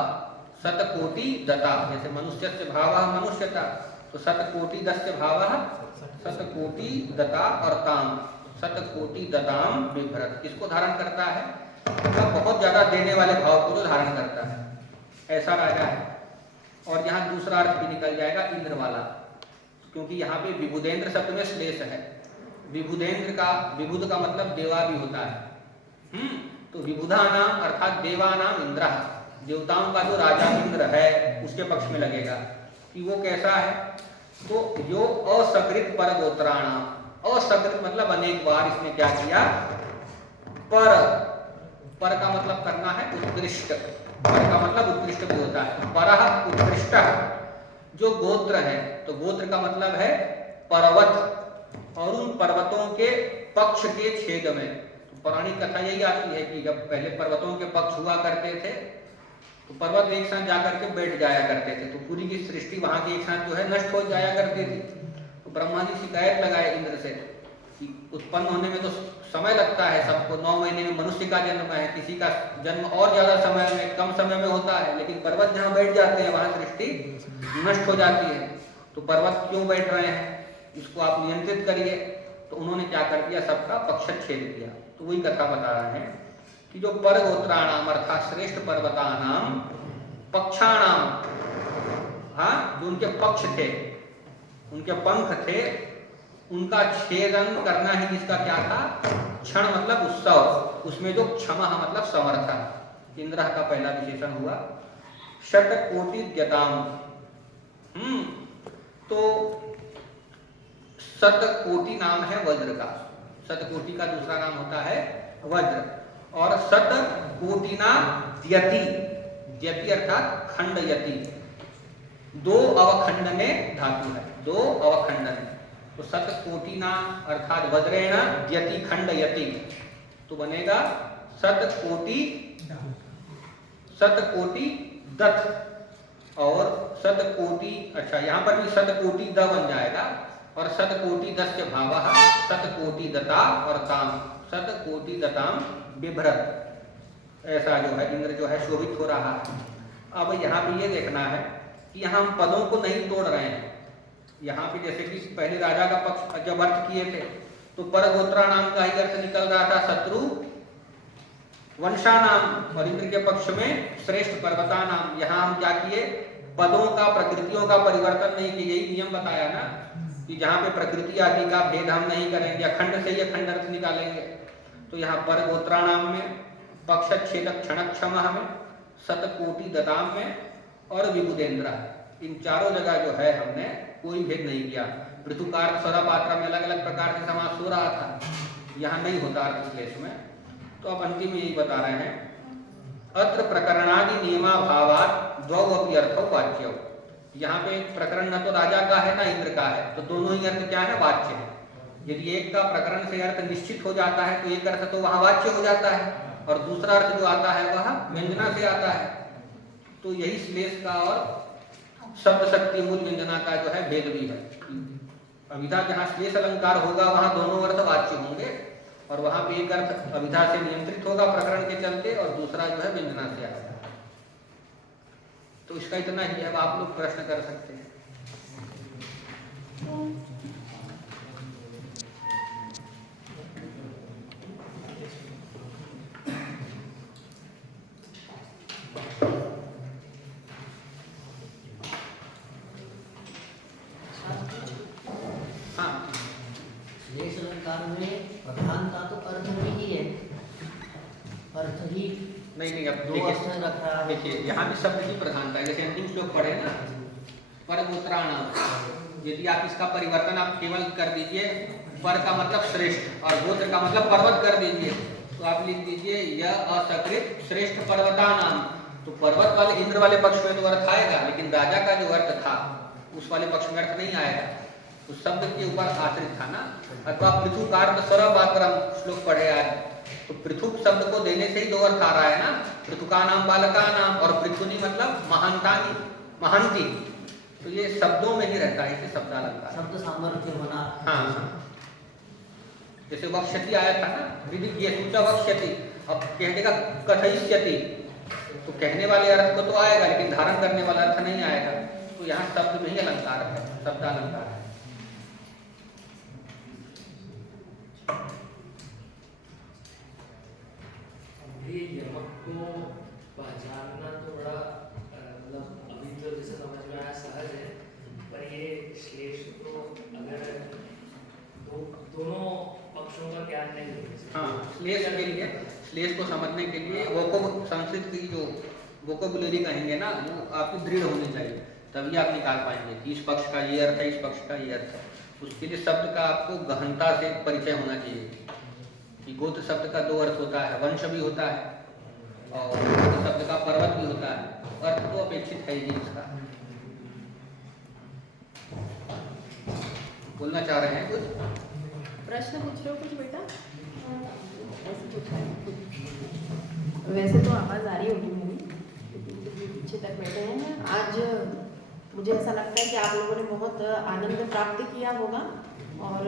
शतकोटि दता। जैसे मनुष्यस्य भावः मनुष्यता, तो शतकोटि दस्य भावः शतकोटि दता और ताम, शतकोटि दताम बिभ्रत। किसको धारण करता है? मतलब बहुत ज्यादा देने वाले भाव को जो धारण करता है, ऐसा राजा है। और यहाँ दूसरा अर्थ भी निकल जाएगा इंद्र वाला, क्योंकि यहाँ पे विबुधेंद्र शब्द में श्लेष है। विबुधेंद्र का, विबुध का मतलब देवा भी होता है। तो विबुधा नाम अर्थात देवा नाम इंद्र, देवताओं का जो राजा इंद्र है उसके पक्ष में लगेगा कि वो कैसा है। तो जो असकृत पर गोत्राणाम, असकृत मतलब अनेक बार इसने क्या किया? पर, पर का मतलब करना है उत्कृष्ट, पर का मतलब उत्कृष्ट भी होता है। परह उत्कृष्ट जो गोत्र है, तो गोत्र का मतलब है पर्वत, और उन पर्वतों के पक्ष के छेद में। तो पौराणिक कथा यही आती है कि जब पहले पर्वतों के पक्ष हुआ करते थे, तो पर्वत एक साथ जाकर के बैठ जाया करते थे, तो पूरी की सृष्टि वहां के एक साथ जो है नष्ट हो जाया करती थी। तो ब्रह्मा जी शिकायत लगाए इंद्र से कि उत्पन्न होने में तो समय लगता है सबको, 9 महीने में मनुष्य का जन्म है, किसी का जन्म और ज्यादा समय में, कम समय में होता है, लेकिन पर्वत जहाँ बैठ जाते हैं वहां सृष्टि नष्ट हो जाती है। तो पर्वत क्यों बैठ रहे हैं, इसको आप नियंत्रित करिए। तो उन्होंने क्या कर दिया? सबका पक्षच्छेद किया। तो वही कथा बता रहे हैं कि जो पर गोत्राणाम अर्थात श्रेष्ठ पर्वतानाम पक्षाणाम, हाँ, जो उनके पक्ष थे, उनके पंख थे, उनका छेदन करना ही इसका क्या था? क्षण मतलब उत्सव, उसमें जो क्षमा मतलब समर्थन, इंद्र का पहला विशेषण हुआ। शतकोटि द्यताम, तो शतकोटि नाम है वज्र का, शतकोटि का दूसरा नाम होता है वज्र। और शतकोटिना द्यति, द्यति अर्थात खंडयति, 2 अवखंडने धातु है, 2 अवखंडने। तो शतकोटिना अर्थात वज्रेण द्यति खंडयति, तो बनेगा शतकोटि, शतकोटि दत्त और शतकोटि, अच्छा यहाँ पर भी शतकोटि द बन जाएगा, और शतकोटि दस्य भावः शतकोटि दता और ताम, शतकोटि दताम बिभ्रत। ऐसा जो है इंद्र जो है शोभित हो रहा है। अब यहाँ पे ये देखना है कि यहाँ हम पदों को नहीं तोड़ रहे हैं। यहाँ पे जैसे कि पहले राजा का पक्ष जब अर्थ किए थे, तो पर गोत्रा नाम का ही अर्थ निकल रहा था शत्रु वंशा नाम, और इंद्र के पक्ष में श्रेष्ठ पर्वता नाम। यहाँ हम क्या किए? पदों का, प्रकृतियों का परिवर्तन नहीं किए। यही नियम बताया ना कि जहाँ पे प्रकृति आदि का भेद हम नहीं करेंगे, अखंड से ही अखंड अर्थ निकालेंगे। तो यहाँ पर गोत्रा नाम में, पक्ष छेदक क्षणक्षम में, शतकोटि दताम में और विबुधेंद्र, इन चारों जगह जो है हमने कोई भेद नहीं किया। ऋतुकार स्वरापात्रा में अलग अलग प्रकार से समास हो रहा था, यहाँ नहीं होता अर्थश्लेष में। तो अब अंतिम में यही बता रहे हैं, अत्र प्रकरणादि नियमा भावात द्वौ अपि अर्थौ वाच्यौ। यहाँ पे प्रकरण न तो राजा का है ना इंद्र का है, तो दोनों ही अर्थ क्या है? वाच्य है। यदि एक का प्रकरण से अर्थ निश्चित हो जाता है तो एक अर्थ तो वहां वाच्य हो जाता है, और दूसरा अर्थ जो आता है वह व्यंजना से आता है। तो यही श्लेष का और शब्द शक्ति मूल व्यंजना का जो है भेद भी है। अभिधा जहाँ श्लेष अलंकार होगा वहां दोनों अर्थ वाच्य होंगे, और वहां पे एक अर्थ अभिधा से नियंत्रित होगा प्रकरण के चलते, और दूसरा जो है व्यंजना से आएगा। तो इसका इतना ही है, अब आप लोग प्रश्न कर सकते हैं। श्लेष अलंकार में प्रधानता तो अर्थ में ही है, अर्थ ही नहीं अब दो अर्थ रख रहा है। देखिए यहाँ भी शब्द की प्रधानता है, जैसे अंतिम श्लोक पढ़े ना, परगोत्राणाम, यदि आप इसका परिवर्तन आप केवल कर दीजिए, पर का मतलब श्रेष्ठ और गोत्र का मतलब पर्वत कर दीजिए, तो आप लिख दीजिए यह असकृत श्रेष्ठ पर्वतानाम। तो पर्वत वाले इंद्र वाले पक्ष में तो अर्थ आएगा, लेकिन राजा का जो अर्थ था उस वाले पक्ष में अर्थ नहीं आएगा, उस शब्द के ऊपर आश्रित था ना। अथवा पृथुकार्थ सर्वपात्रम श्लोक पढ़े आज, तो पृथुक शब्द को देने से ही दो अर्थ आ रहा है ना, पृथुका नाम बालका नाम, और पृथुनी मतलब महानतानी महंती। तो ये शब्दों में ही रहता है, इसे शब्दालंकार, शब्द सामर्थ्य होना। हाँ, जैसे वक्ष्यति आया था ना, विधि ये सूचा वक्ष्यति, अब कह देगा कथयिष्यति, तो कहने वाले अर्थ को तो आएगा, लेकिन धारण करने वाला अर्थ नहीं आएगा। तो यहाँ शब्द में ही अलंकार है, शब्दालंकार है। यमक को पहचानना तो बड़ा मतलब अभी तो जैसे समझ में आया सहज है, पर ये श्लेष तो अगर दोनों पक्षों का ज्ञान नहीं हो। हाँ, श्लेष के लिए, श्लेष को समझने के लिए संस्कृत की जो वोकेबुलरी कहेंगे ना, वो आपकी दृढ़ होनी चाहिए, तभी आप निकाल पाएंगे कि इस पक्ष का ये अर्थ है, इस पक्ष का ये अर्थ है। उसके लिए शब्द का आपको गहनता से परिचय होना चाहिए कि गोत्र शब्द का दो अर्थ होता है, वंश भी होता है और गोत्र शब्द का पर्वत भी होता है, अर्थ तो अपेक्षित है ही इसका। बोलना चाह रहे हैं कुछ? प्रश्न पूछ रहे हो कुछ बेटा? ऐसे पूछा है। वैसे तो आवाज़ आ रही होगी मेरी, पीछे तक बैठे हैं। आज मुझे ऐसा लगता है कि आप लोगों ने बहुत आनंद प्राप्त किया होगा, और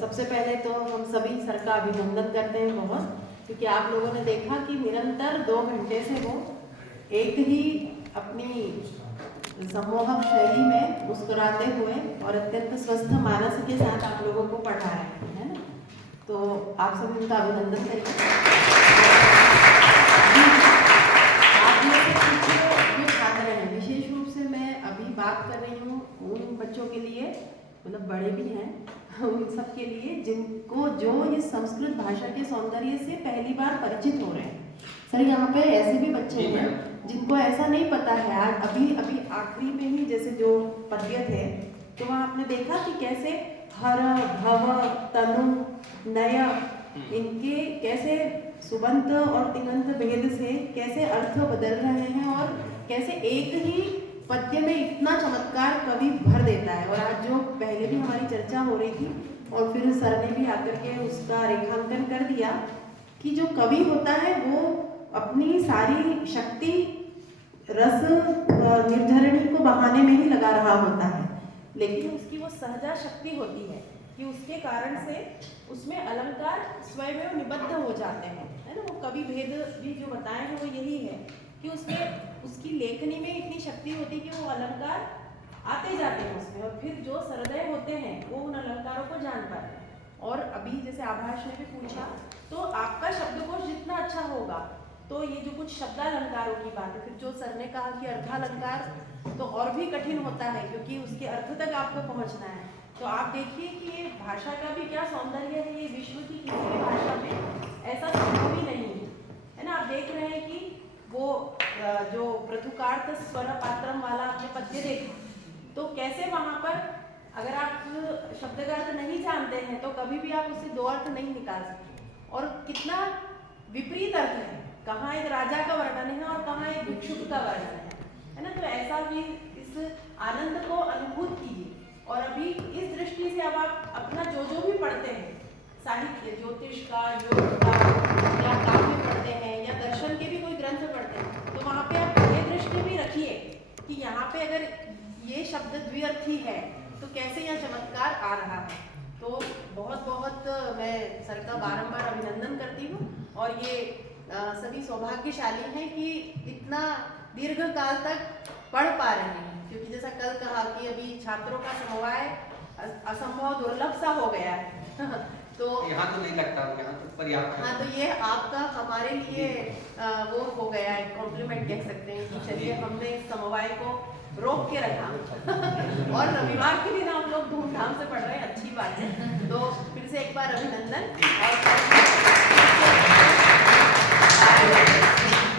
सबसे पहले तो हम सभी सर का अभिनंदन करते हैं बहुत, क्योंकि आप लोगों ने देखा कि निरंतर 2 घंटे से वो एक ही अपनी सम्मोहक शैली में मुस्कुराते हुए और अत्यंत स्वस्थ मानस के साथ आप लोगों को पढ़ा रहे हैं, है ना? तो आप सभी उनका अभिनंदन करेंगे। आप में से कुछ जो छात्र हैं, विशेष रूप से मैं अभी बात कर रही हूँ उन बच्चों के लिए, मतलब बड़े भी हैं, उन सब के लिए जिनको जो इस संस्कृत भाषा के सौंदर्य से पहली बार परिचित हो रहे हैं। सर यहाँ पे ऐसे भी बच्चे हैं जिनको ऐसा नहीं पता है। आज अभी आखिरी में ही जैसे जो पद्य थे, तो वहाँ आपने देखा कि कैसे हर भव तनु नय इनके कैसे सुबंत और तिङंत भेद से कैसे अर्थ बदल रहे हैं, और कैसे एक ही पद्य में इतना चमत्कार कवि भर देता है। और आज जो पहले भी हमारी चर्चा हो रही थी और फिर सर ने भी आकर के उसका रेखांकन कर दिया कि जो कवि होता है वो अपनी सारी शक्ति रस निर्झरणी को बहाने में ही लगा रहा होता है, लेकिन उसकी वो सहजा शक्ति होती है कि उसके कारण से उसमें अलंकार स्वयं निबद्ध हो जाते हैं, है ना? वो कवि भेद भी जो बताए हैं वो यही है कि उसमें उसकी लेखनी में इतनी शक्ति होती है कि वो अलंकार आते जाते हैं उसमें, और फिर जो सहृदय होते हैं वो उन अलंकारों को जान पाते हैं। और अभी जैसे आभाष ने भी पूछा, तो आपका शब्दकोश जितना अच्छा होगा, तो ये जो कुछ शब्दालंकारों की बात है, फिर जो सर ने कहा कि अर्थालंकार तो और भी कठिन होता है क्योंकि उसके अर्थ तक आपको पहुंचना है। तो आप देखिए कि ये भाषा का भी क्या सौंदर्य है, ये विश्व की किसी भी भाषा में ऐसा संभव ही नहीं है ना? आप देख रहे हैं कि वो जो पृथुकार्थ स्वर पात्रम वाला आपने पद्य देखा, तो कैसे वहाँ पर अगर आप शब्द का अर्थ नहीं जानते हैं तो कभी भी आप उससे 2 अर्थ नहीं निकाल सकते, और कितना विपरीत अर्थ है, कहाँ एक राजा का वर्णन है और कहाँ एक भिक्षुक का वर्णन है ना? तो ऐसा भी इस आनंद को अनुभूत कीजिए। और अभी इस दृष्टि से अब आप अपना जो भी पढ़ते हैं, साहित्य, ज्योतिष का, योग का, या काव्य पढ़ते हैं या दर्शन के भी कोई ग्रंथ पढ़ते हैं, तो वहाँ पे आप ये दृष्टि भी रखिए कि यहाँ पे अगर ये शब्द द्व्यर्थी है तो कैसे यहाँ चमत्कार आ रहा है। तो बहुत बहुत मैं सर का बारंबार अभिनंदन करती हूँ, और ये सभी सौभाग्यशाली हैं कि इतना दीर्घ काल तक पढ़ पा रहे हैं, क्योंकि जैसा कल कहा कि अभी छात्रों का समवाय असंभव दुर्लभ सा हो गया है तो यहाँ तो नहीं लगता, यहाँ तो पर्याप्त है। हाँ, तो ये आपका हमारे लिए वो हो गया है, कॉम्प्लीमेंट कह सकते हैं कि चलिए हमने इस समवाय को रोक के रखा और रविवार के दिन आप लोग धूमधाम से पढ़ रहे हैं, अच्छी बात है। तो फिर से एक बार अभिनंदन।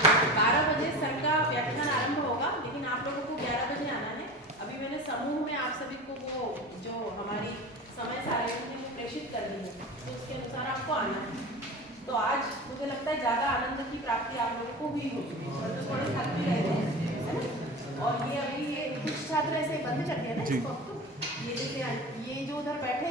और 12 बजे सर का व्याख्यान आरंभ होगा, लेकिन आप लोगों को 11 बजे आना है। अभी मैंने समूह में आप सभी को वो जो हमारी समय सारणी में प्रेषित कर दी है, तो उसके अनुसार आपको आना है। तो आज मुझे लगता है ज़्यादा आनंद की प्राप्ति आप लोगों को हुई होगी, और तो थोड़े थक भी रहे थे, है ना। और ये अभी ये कुछ छात्र ऐसे बंद चल गए ना इसको, ये जैसे ये जो उधर बैठे